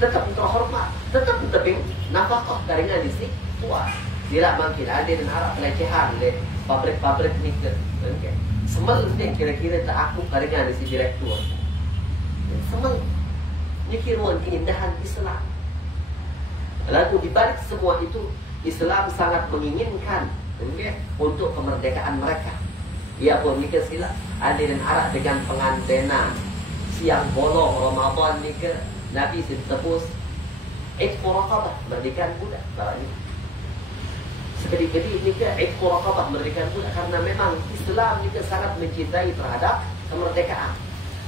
Tetap terhormat, tetap tebing nafkah karena di si tuan. Tidak mungkin ada dan harap pelecehan di pabrik-pabrik nikah. Okay. Semel ni kira-kira tak aku karena di si direktur. Semel ni kiruan keindahan Islam. Lalu dibalik semua itu, Islam sangat menginginkan untuk kemerdekaan mereka. Ia pun nikah sila ada dan arak dengan pengantenan siang bolong Ramadan nikah Nabi tebus Itqu Raqabah, merdekakan budak. Sekali-kali nikah Itqu Raqabah, merdekakan budak, karena memang Islam nikah sangat mencintai terhadap kemerdekaan.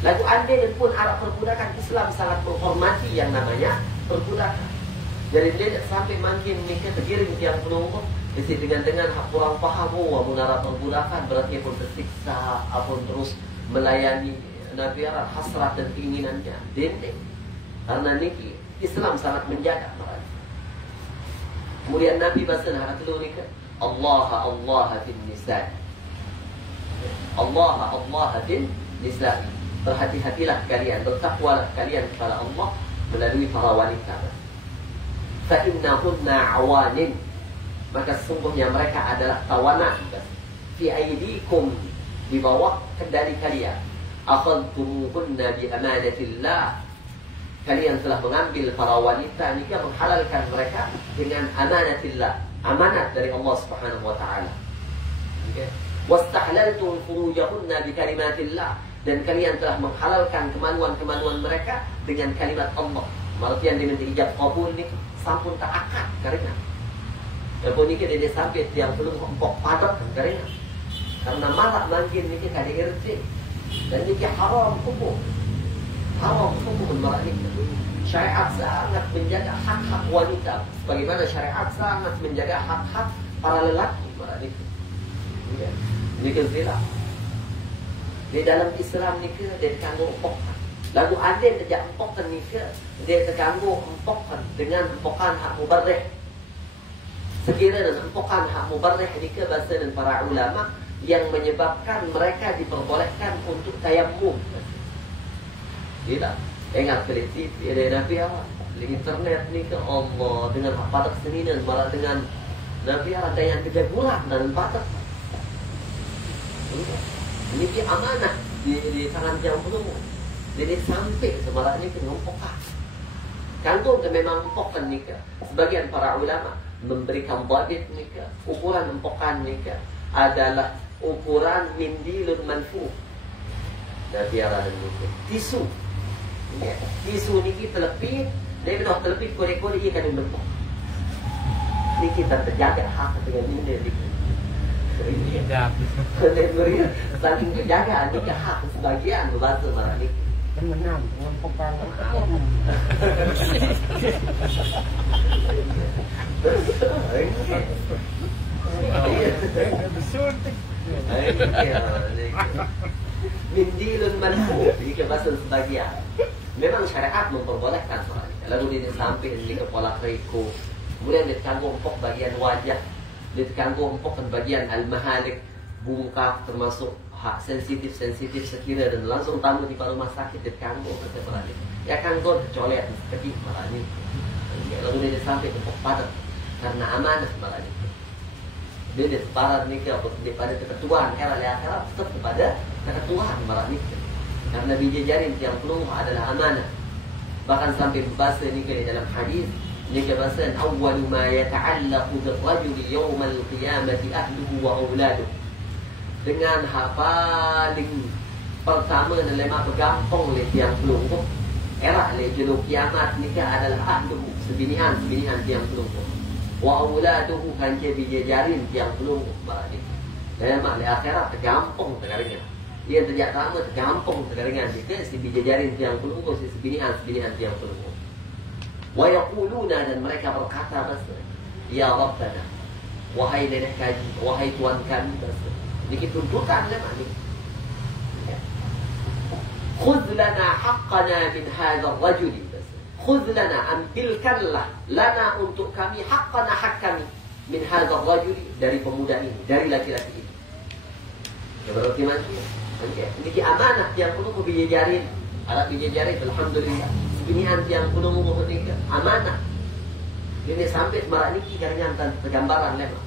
Lalu andai pun arak perbudakan, Islam sangat menghormati yang namanya perbudakan. Jadi dia sampai makin nikah tergiring tiang penunggu. Jadi dengan hak kurang faham, menara perbudakan berarti pun tersiksa, apun terus melayani Nabi Arab hasrat dan keinginannya dendeng. Karena niki Islam sangat menjaga mereka. Kemudian Nabi bahasa hak telur nikah, Allah fil nisa. Allah fil nisa. Berhati-hatilah kalian, bertakwalah kalian kepada Allah melalui para wanita. Fa innahunna awanin, maka sesungguhnya mereka adalah tawanan. Fi aydikum, di bawah kendali kalian. Akhadtumuhunna bi amanatillah, kalian telah mengambil para wanita nikah, menghalalkan mereka dengan amanatillah, amanat dari Allah Subhanahu wa taala. Wastahlaltum furujahunna bi kalimatillah, dan kalian telah menghalalkan kemaluan-kemaluan mereka dengan kalimat Allah. Artian dia minta ijab kabul ni sampun tak akad karena kalau ni dia sampai tiang belum empok padat karena marak mungkin ni kada irti dan ni haram hukum marak ni. Syariat sangat menjaga hak-hak wanita sebagaimana syariat sangat menjaga hak-hak para lelaki marak ni. Ni kira di dalam Islam ni dia dikandung empok. Lalu ada yang tidak empokkan nikah, dia terganggu empokkan dengan empokan hak mubarrih. Sekiranya empokan hak mubarrih nikah bahasa dan para ulama yang menyebabkan mereka diperbolehkan untuk tayammum. Tidak, ingat teliti ada Nabi Allah di internet nikah Allah dengan hak patak seninan malah dengan Nabi Allah ada yang 3 bulan dan patak. Ini dia amanah di tangan jam belum. Jadi sampai sebenarnya ke empokkan. Kandung memang empokkan nikah. Sebagian para ulama memberikan badit nikah. Ukuran empokkan nikah adalah ukuran mindilun manfu. Nabi arah dan nikah. Tisu. Ya. Tisu ni kita telepit. Dia dah telepit kore-kore ia kan bentuk. Ni kita terjaga hak dengan ini nikah. Ini dah. Kemudian saling terjaga nikah hak sebagian berbahasa marah nikah. Menang dengan pegang alam. Mindilun manfu jika bahasa sebagian. Memang syariat memperbolehkan soalnya. Lalu dia sampai di kepala keriku, kemudian dia kanggo empok bagian wajah, dia kanggo empok bagian al-mahalik, bungkak termasuk hak sensitif sekira dan langsung tamu di rumah sakit di kanggo kata berani. Ya kanggo colet seperti marani. Lalu dia sampai ke padat karena amanah marani. Dia separat nikah daripada keketuaan era tetap kepada keketuaan marani. Karena biji jarin yang penuh adalah amanah. Bahkan sampai bahasa nikah di dalam hadis Ni kebasan awal ma yata'allaqu bil-rajuli yawmal qiyamati ahluhu wa auladuhu. Dengan hak paling pertama dalam apa gampang le tiang pelungkup. Era le jelu kiamat ni adalah ahluhu, sebinian tiang pelungkup. Wa auladuhu kan je bijajarin tiang pelungkup balik. Dalam le akhirat gampang tergaringan. Dia terjak lama tergampang tergaringan dia si bijajarin tiang pelungkup, si sebinian tiang pelungkup. Wa yaquluna, dan mereka berkata bahasa, ya Rabbana, wahai nenek kaji, wahai Tuhan kami bahasa. Ini tuntutan lemah ni. Khudh lana haqqana min hadzal rajul. Khudh lana, ambilkanlah lana untuk kami haqqana, hak kami min hadzal rajul, dari pemuda ini, dari laki-laki ini. Ya berarti macam ini amanah yang perlu bijajarin. Alat bijajarin alhamdulillah. Sebinian yang perlu menguhuni amanah. Ini sampai marak niki karena tergambaran lemah.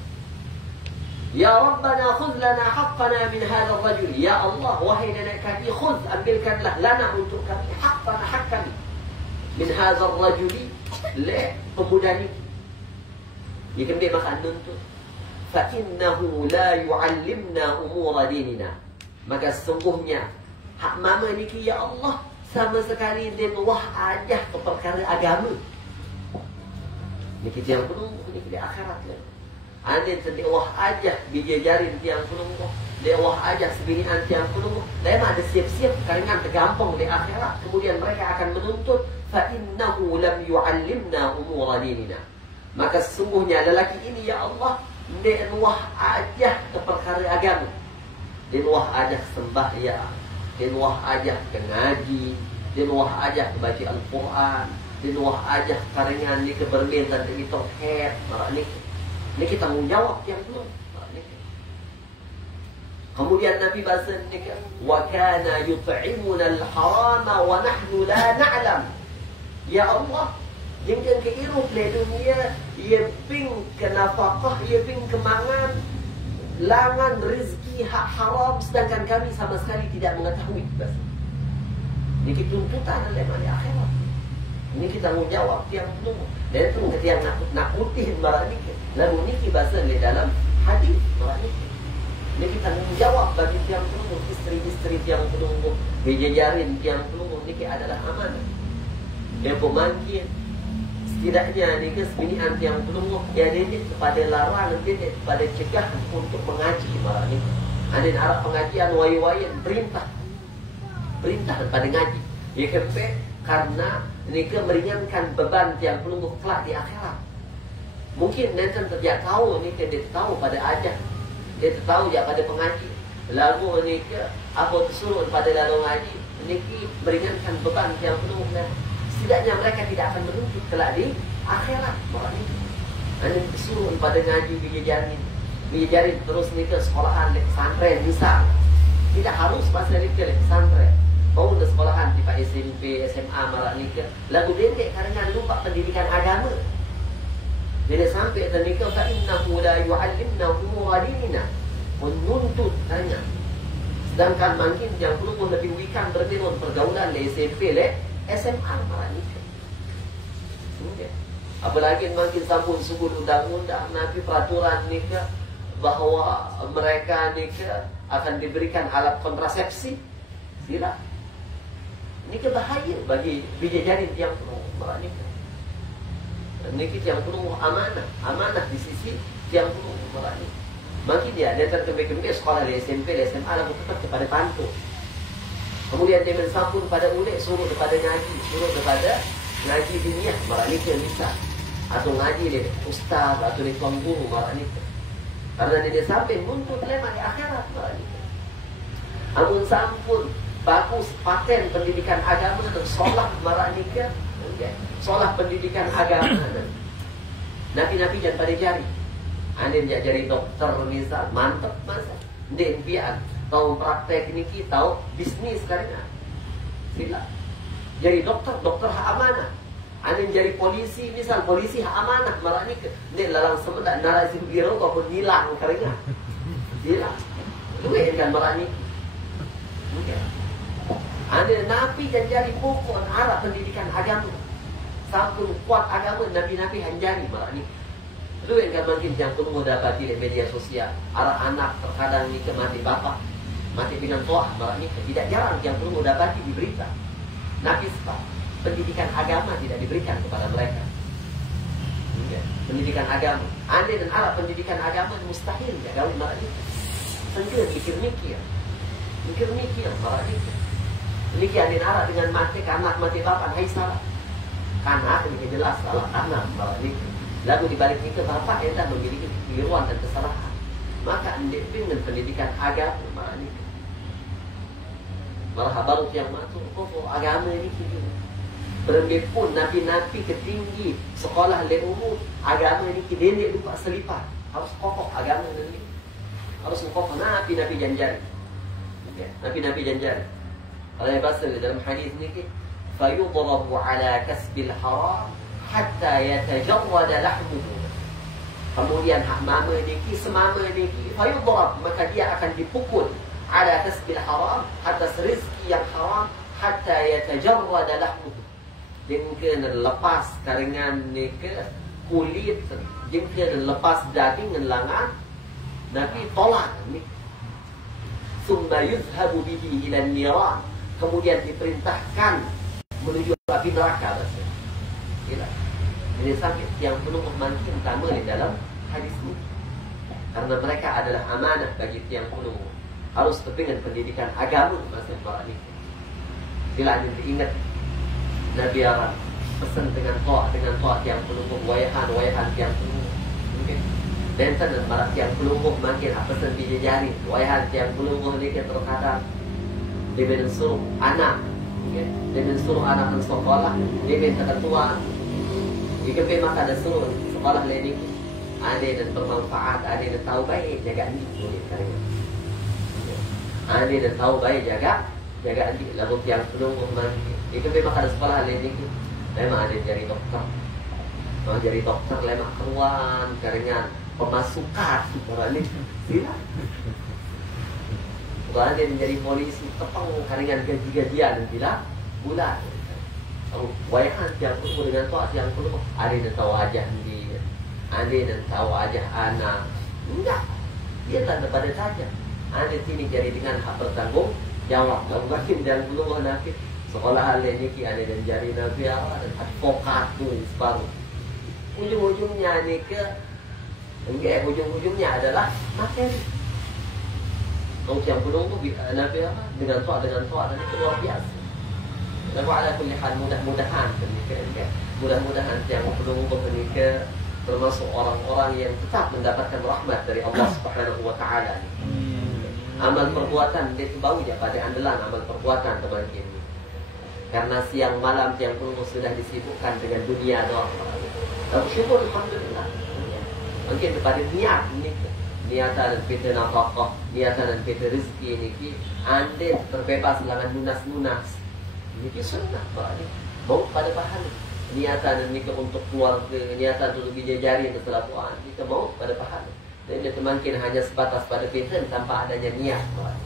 Ya Rabbana khudh lana haqqana min hadzal rajul. Ya Allah, wahai nenek kami, khudh, ambilkanlah lana untuk kami haqqana, hak kami min hadzal rajul, le pemuda ni. Dia kena makan nuntut. Fa innahu la yu'allimna umura dinina. Maka sesungguhnya hak mama niki ya Allah sama sekali dia wah ajah ke perkara agama. Niki yang penuh niki di akhirat le. Ane tadi wah ajah bijajarin tiang penuh. Dia wah ajah sebinian tiang penuh. Lema ada siap-siap karengan tergampang di akhirat. Kemudian mereka akan menuntut fa innahu lam yu'allimna umura dinina. Maka sesungguhnya lelaki ini ya Allah dia wah ajah ke perkara agama. Dia wah ajah sembahyang, dia wah ajah ke ngaji, dia wah ajah ke baca Al-Quran, dia wah ajah karengan ni ke bermain dan ini tauhid. Marak ni kita menjawab yang belum. Kemudian Nabi bahasa ni kan, wa kana yut'imuna al-harama wa nahnu la na'lam. Ya Allah, jangan ke irup le dunia, ia ping ke nafkah, ia ping ke mangan, langan rezeki hak haram, sedangkan kami sama sekali tidak mengetahui. Ini kita tuntutan dalam akhirat. Ini kita menjawab yang penuh. Dan itu ketika nakutin marah ni. Lalu ini bahasa di dalam hadis marah ni. Ini kita menjawab bagi yang penuh, isteri-isteri yang penuh, bijajarin yang penuh. Ini adalah amanah. Yang pemanggil. Setidaknya ni ke sebinian yang penuh, ya dia kepada larang, dia kepada cegah untuk mengaji marah ni. Ada arah pengajian wayu-wayan perintah kepada ngaji. Ya kepek karena ni ke meringankan beban yang penuh kelak di akhirat. Mungkin nanti tidak tahu ni ke dia tahu pada ajah, dia tahu ya pada pengaji. Lalu ni ke apa tersuruh pada lalu ngaji, ni meringankan beban yang penuh. Setidaknya mereka tidak akan menuntut kelak di akhirat. Maknanya ini disuruh pada ngaji bijajarin terus ni ke sekolahan pesantren misal. Tidak harus pasal ni ke pesantren. Kau ke sekolahan di Pak SMP, SMA malah ni ke lagu dendek karena lupa pendidikan agama. Jadi sampai tadi ke fa innahu la yu'allimna umura dinina. Menuntut tanya. Sedangkan mungkin yang perlu lebih wikan berminun pergaulan le SMP le SMA malah ni. Apalagi makin sambung sebut undang-undang Nabi peraturan nikah bahawa mereka nikah akan diberikan alat kontrasepsi. Sila. Nikah bahaya bagi bijajarin yang penuh malah nikah. Nikah yang penuh amanah di sisi yang penuh malah nikah. Makin dia terkembang sekolah di SMP, di SMA lalu tetap kepada pantu. Kemudian dia mensambung pada ulek suruh kepada ngaji, suruh kepada ngaji dunia malah nikah bisa. Atau ngaji dia ustaz atau dia tuan guru malah nikah. Karena dia sampai nuntut lemah di akhirat malah nikah. Amun sampun bagus paten pendidikan agama dan solah malah nikah. Solah pendidikan agama. Nabi-nabi jangan pada jari. Anda jadi dokter misal mantap masa. Dia biar tahu praktek niki, tahu bisnis karena sila. Jadi dokter hak amanah. Anda jadi polisi, misal polisi hak amanah malah ni ke. Dia lalang sebentar narasi biru kau pun hilang karena hilang. Duit kan malah ni. Anda napi dan jadi pokok arah pendidikan agama. Sampun kuat agama Nabi-Nabi hanjari malah ni. Lu yang kan mungkin yang perlu dapati di media sosial. Arah anak terkadang ni mati bapak, mati dengan tua malah ni. Tidak jarang yang perlu dapati di berita. Nabi sebab pendidikan agama tidak diberikan kepada mereka. Pendidikan agama. Andai dan arah pendidikan agama mustahil ya kawin malah ni. Sehingga mikir-mikir malah ni. Demikian din arah dengan mati anak mati bapak hai salah. Anak ini jelas salah anak malah ni. Lalu dibalik itu bapak yang dah memiliki kekeliruan dan kesalahan. Maka anda dengan pendidikan agama malah ni. Malah baru yang masuk agama ini kini. Berembik pun nabi-nabi ketinggi sekolah umum agama ini kini lupa selipat. Harus kokoh agama ini. Harus kokoh nabi-nabi janjari. Nabi-nabi janjari. Kalau yang bahasa dalam hadis ini, fayudrabu ala kasbil haram hatta yatajarrada lahmuhu. Kemudian hak mama niki semama niki fayudrab, maka dia akan dipukul ala kasbil haram, atas rezeki yang haram, hatta yatajarrada lahmuhu. Jengke lepas karingan niki kulit, jengke lepas daging dan lengan, Nabi tolak ni. Summa yuzhabu bihi ila niran. Kemudian diperintahkan menuju api neraka. Gila. Ini sakit yang belum memancing utama di dalam hadis ini. Karena mereka adalah amanah bagi tiang ulung. Harus dengan pendidikan agama masa para ini. Bila anda ingat Nabi Arab pesan dengan toa tiang ulung, wayahan tiang ulung. Mungkin. Dan dan para tiang ulung makin pesan dijajari, wayahan tiang ulung ni kita terkadang dia suruh anak, dia suruh anak sekolah, dia minta ketua. Jika memang ada suruh sekolah lain ini, ada dan bermanfaat, ada dan tahu baik jaga ni, ada dan tahu baik jaga ni. Lalu yang belum mandi, jika memang ada sekolah lain ini, memang ada jadi dokter, mau jadi dokter, memang keruan, karengan pemasukan orang ni, tidak. Kalau dia menjadi polisi, tepang karingan gaji-gajian bila bulan. Wayahan yang perlu dengan tuak yang perlu. Ada yang tahu ajah dia, ada yang tahu ajah anak. Enggak, dia tak pada saja. Ada sini jadi dengan hak bertanggung jawab. Mungkin yang perlu nabi sekolah hal ini ada dan jari nabi Allah dan advokat tu separuh. Ujung-ujungnya ni enggak, ujung-ujungnya adalah materi. Kau yang belum Nabi apa dengan tuak dan itu luar biasa. Lalu ala kulli hal mudah-mudahan mudah-mudahan yang belum menikah termasuk orang-orang yang tetap mendapatkan rahmat dari Allah Subhanahu wa taala. Amal perbuatan dia bau je pada andalan amal perbuatan teman ini. Karena siang malam yang belum sudah disibukkan dengan dunia doang. Lalu syukur alhamdulillah. Mungkin kepada niat ini niatan dan pita nafkah, niatan dan pita rezeki ini anda terbebas dengan lunas-lunas. Ini sunnah berarti. Mau pada pahala. Niatan dan nikah untuk keluarga, niatan untuk bijajari yang keselapuan, kita mau pada pahala. Dan dia mungkin hanya sebatas pada pita tanpa adanya niat berarti.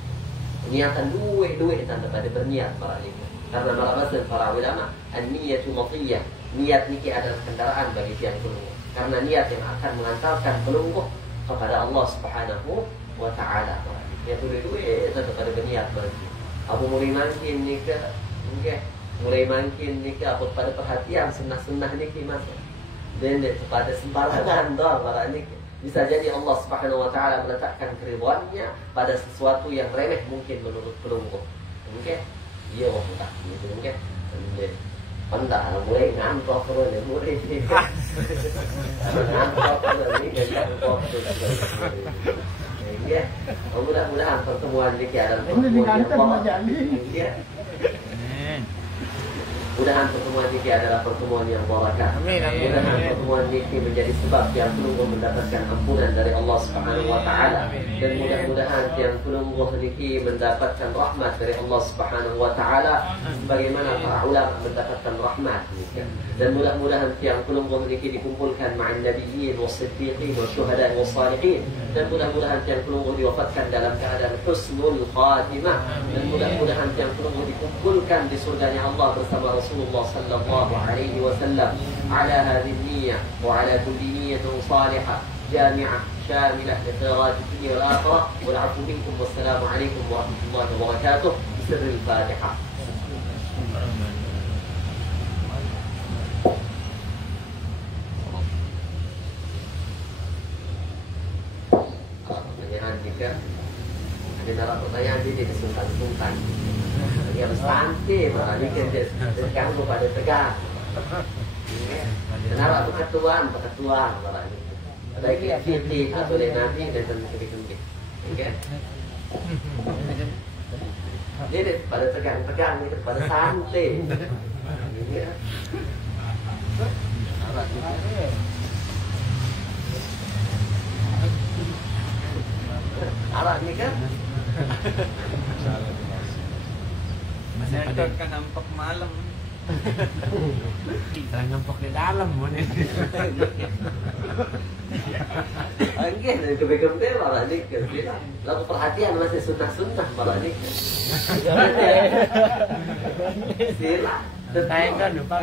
Niatan duit tanpa pada berniat berarti. Karena malah para ulama, an-niyatu matiyah. Niat niki adalah kendaraan bagi tiang pelungguh. Karena niat yang akan mengantarkan pelungguh kepada Allah Subhanahu wa taala. Ya duit pada berniat bagi. Abu mulai makin nikah, mulai makin nikah apa pada perhatian sunnah-sunnah nikah masuk. Dan kepada sembarangan doang para nikah. Bisa jadi Allah Subhanahu wa taala meletakkan keriduannya pada sesuatu yang remeh mungkin menurut pelungguh. Mungkin iya tak gitu mungkin. Pandai mulai ngantor terus mulai ngantor terus ni ngantor terus. Ya, mudah-mudahan pertemuan ini adalah pertemuan yang baik. Mudah-mudahan pertemuan ini adalah pertemuan yang barakah. Mudah-mudahan pertemuan ini menjadi sebab yang pelungguh mendapatkan ampunan dari Allah Subhanahu wa taala dan mudah-mudahan yang pelungguh ini mendapatkan rahmat dari Allah Subhanahu wa taala sebagaimana para ulama mendapatkan rahmat. Dan mudah-mudahan yang pelungguh ini dikumpulkan ma'an nabiyyin was-siddiqin wasyuhada was-salihin dan mudah-mudahan yang pelungguh diwafatkan dalam keadaan husnul khatimah dan mudah-mudahan yang pelungguh dikumpulkan di surganya Allah bersama رسول الله صلى الله عليه وسلم على هذه النية وعلى كل نية صالحة جامعة شاملة لخيرات الدنيا والآخرة، والعفو منكم والسلام عليكم ورحمة الله وبركاته بسر الفاتحة. Pertanyaan jika ada narap pertanyaan dia disungkan-sungkan. Dia bersantai malah dia terganggu pada tegang. Kenapa perketuan malah ni. Ada aktiviti tak boleh nanti dan kembali. Okey. Dia pada tegang-tegang ni pada santai. Arah ni kan? Masih kan nampak malam. Kita nampak di dalam mana? Okey, kebaikan-kebaikan malah ni. Lalu perhatian masih sunnah-sunnah malah ni. Sila. Tayangkan lupa.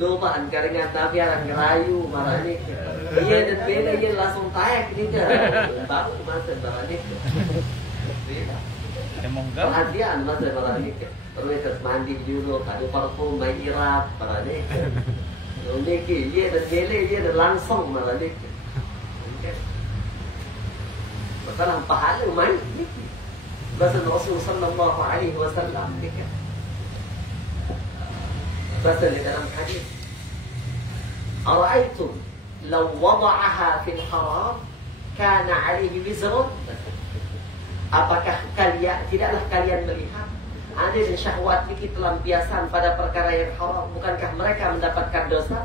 Lupaan karingan tapi orang ngerayu malah ni. Iya dan beda iya langsung tayak ni ke. Baru masa malah ni. Perhatian masa malah ni. Terus mandi dulu, kado parfum, main irap malah ni. Ini iya dan beda iya dan langsung malah ni. Masalah pahala main ni. Bahasa Rasul sallallahu alaihi wasallam ni. Bahasa di dalam hadis. Ara'aitum law wada'aha fil haram kana 'alaihi wizrun. Apakah tidaklah kalian melihat ada dan syahwat ini pelampiasan pada perkara yang haram, bukankah mereka mendapatkan dosa?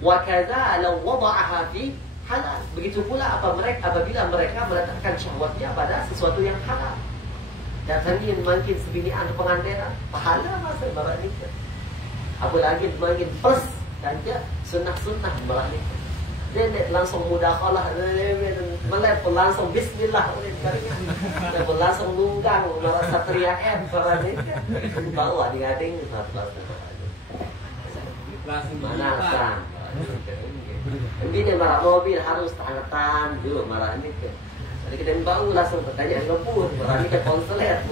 Wa kadza law wada'aha fi halal. Begitu pula apabila mereka meletakkan syahwatnya pada sesuatu yang halal. Datangnya makin sebinian pengantin pahala masa barang ni. Apalagi makin pers dan dia sunnah-sunnah barang ni. Dia langsung mudakhalah, melep langsung bismillah oleh karingan. Dia langsung lunggang merasa teriak barang ni. Bawa digading mana san. Ini barang mobil harus tangan dulu marah ni. Jadi kita baru langsung pertanyaan ngebut. Orang ni ke konsulat.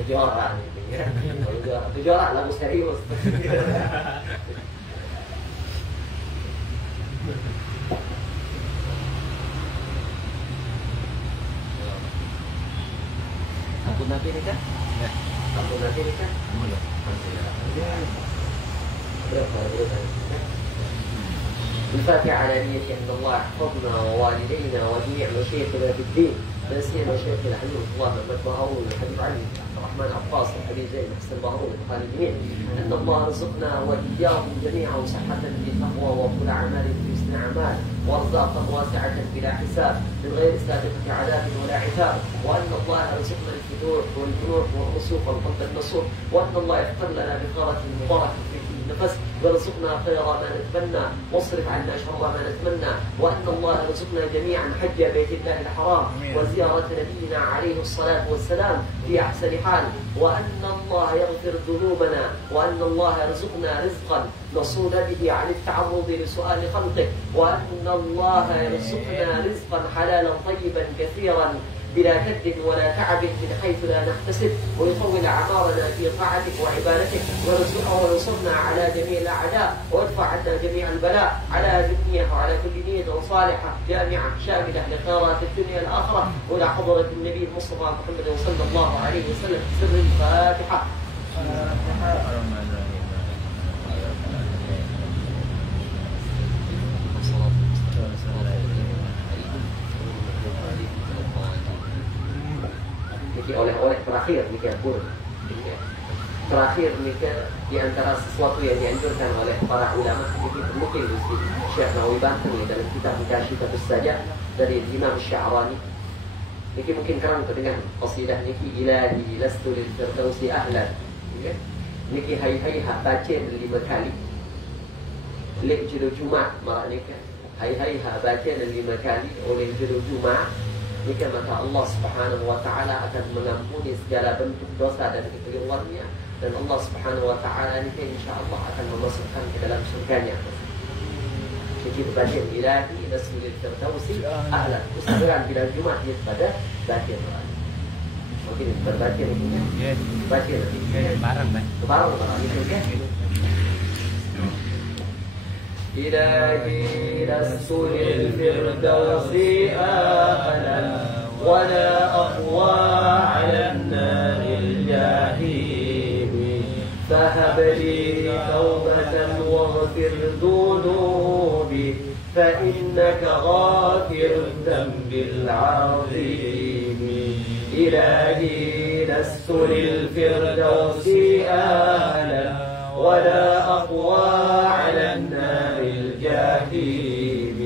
Tujuan ni. Tujuan lagu serius. Ampun Nabi ni kan? Ampun Nabi ni kan? الفاتحة على نية أن الله يحفظنا ووالدينا وجميع مشايخنا في الدين، لا سيما مشايخ الحبيب الله محمد بهارون الحبيب علي عبد الرحمن عباس الحبيب زين حسن بهارون الخالد جميع، أن الله يرزقنا وإياهم جميعا صحة بتقوى وكل أعمال بحسن أعمال وارزاقا واسعة بلا حساب من غير سابقة عذاب ولا عتاب، وأن الله يرزقنا الفتوح والجنوح والرسوخ والقلب النصوح، وأن الله يغفر لنا بخيرة مباركة في كل نفس وارزقنا خير ما نتمنى واصرف عنا شر ما نتمنى، وأن الله يرزقنا جميعا حج بيت الله الحرام وزيارة نبينا عليه الصلاة والسلام في أحسن حال، وأن الله يغفر ذنوبنا، وأن الله يرزقنا رزقا نصون به عن التعرض لسؤال خلقه، وأن الله يرزقنا رزقا حلالا طيبا كثيرا بلا كد ولا تعب من حيث لا نحتسب، ويطول أعمارنا في طاعتك وعبادتك، وينصرنا على جميع الأعداء، وادفع عنا جميع البلاء على جميع وعلى كل نية صالحة جامعة شاملة لخيرات الدنيا الآخرة، وإلى حضرة النبي المصطفى محمد صلى الله عليه وسلم. سر الفاتحة. Oleh terakhir demikian pun terakhir demikian di antara sesuatu yang dianjurkan oleh para ulama ini mungkin Syekh Nawawi Bantani dalam kitab Kasyifat As-Sajah dari Imam Sya'rani ini mungkin kerana dengan qasidah niki ilahi lastu lil firdausi ahlan niki hai-hai hak baca 5 kali lek jero Jumat malah nikah. Hai-hai baca dan 5 kali oleh jero Jumat. Nikah maka Allah Subhanahu wa taala akan mengampuni segala bentuk dosa dan kekeliruannya, dan Allah Subhanahu wa taala nikah insyaallah akan memasukkan ke dalam surganya. Jadi baca ilahi nasmil firdausi a'la. Usahakan bila Jumat dia pada baca mungkin berbaca ini ya. Baca nanti. Bareng, Bang. Bareng itu kan. إلهي لست للفردوس أهلا ولا أقوى على النار الجحيم فهب لي توبة واغفر ذنوبي فإنك غافر الذنب العظيم إلهي لست للفردوس أهلا ولا أقوى على النار الجحيم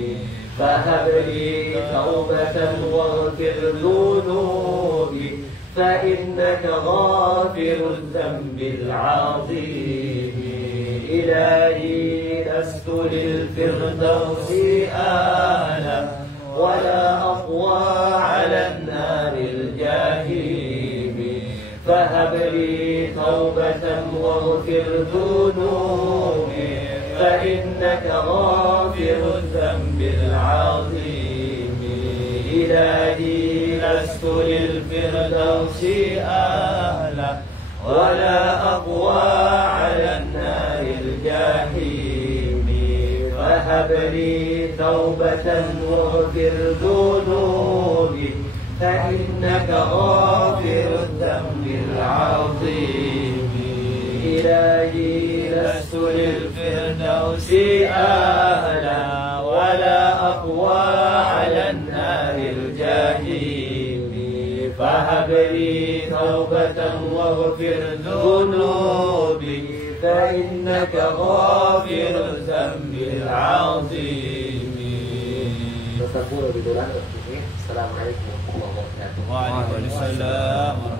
فهب لي توبة واغفر ذنوبي فإنك غافر الذنب العظيم إلهي لست للفردوس أهلا ولا أقوى على النار الجحيم فهب لي توبة واغفر ذنوبي فإنك غافر الذنب العظيم إلهي لست للفردوس أهلا ولا أقوى على النار الجحيم فهب لي توبة واغفر ذنوبي فإنك غافر الذنب العظيم إلهي لست للفردوس أهلا ولا أقوى على النار الجحيم فهب لي توبة واغفر ذنوبي فإنك غافر الذنب العظيم. Assalamualaikum warahmatullahi wabarakatuh. Waalaikumsalam.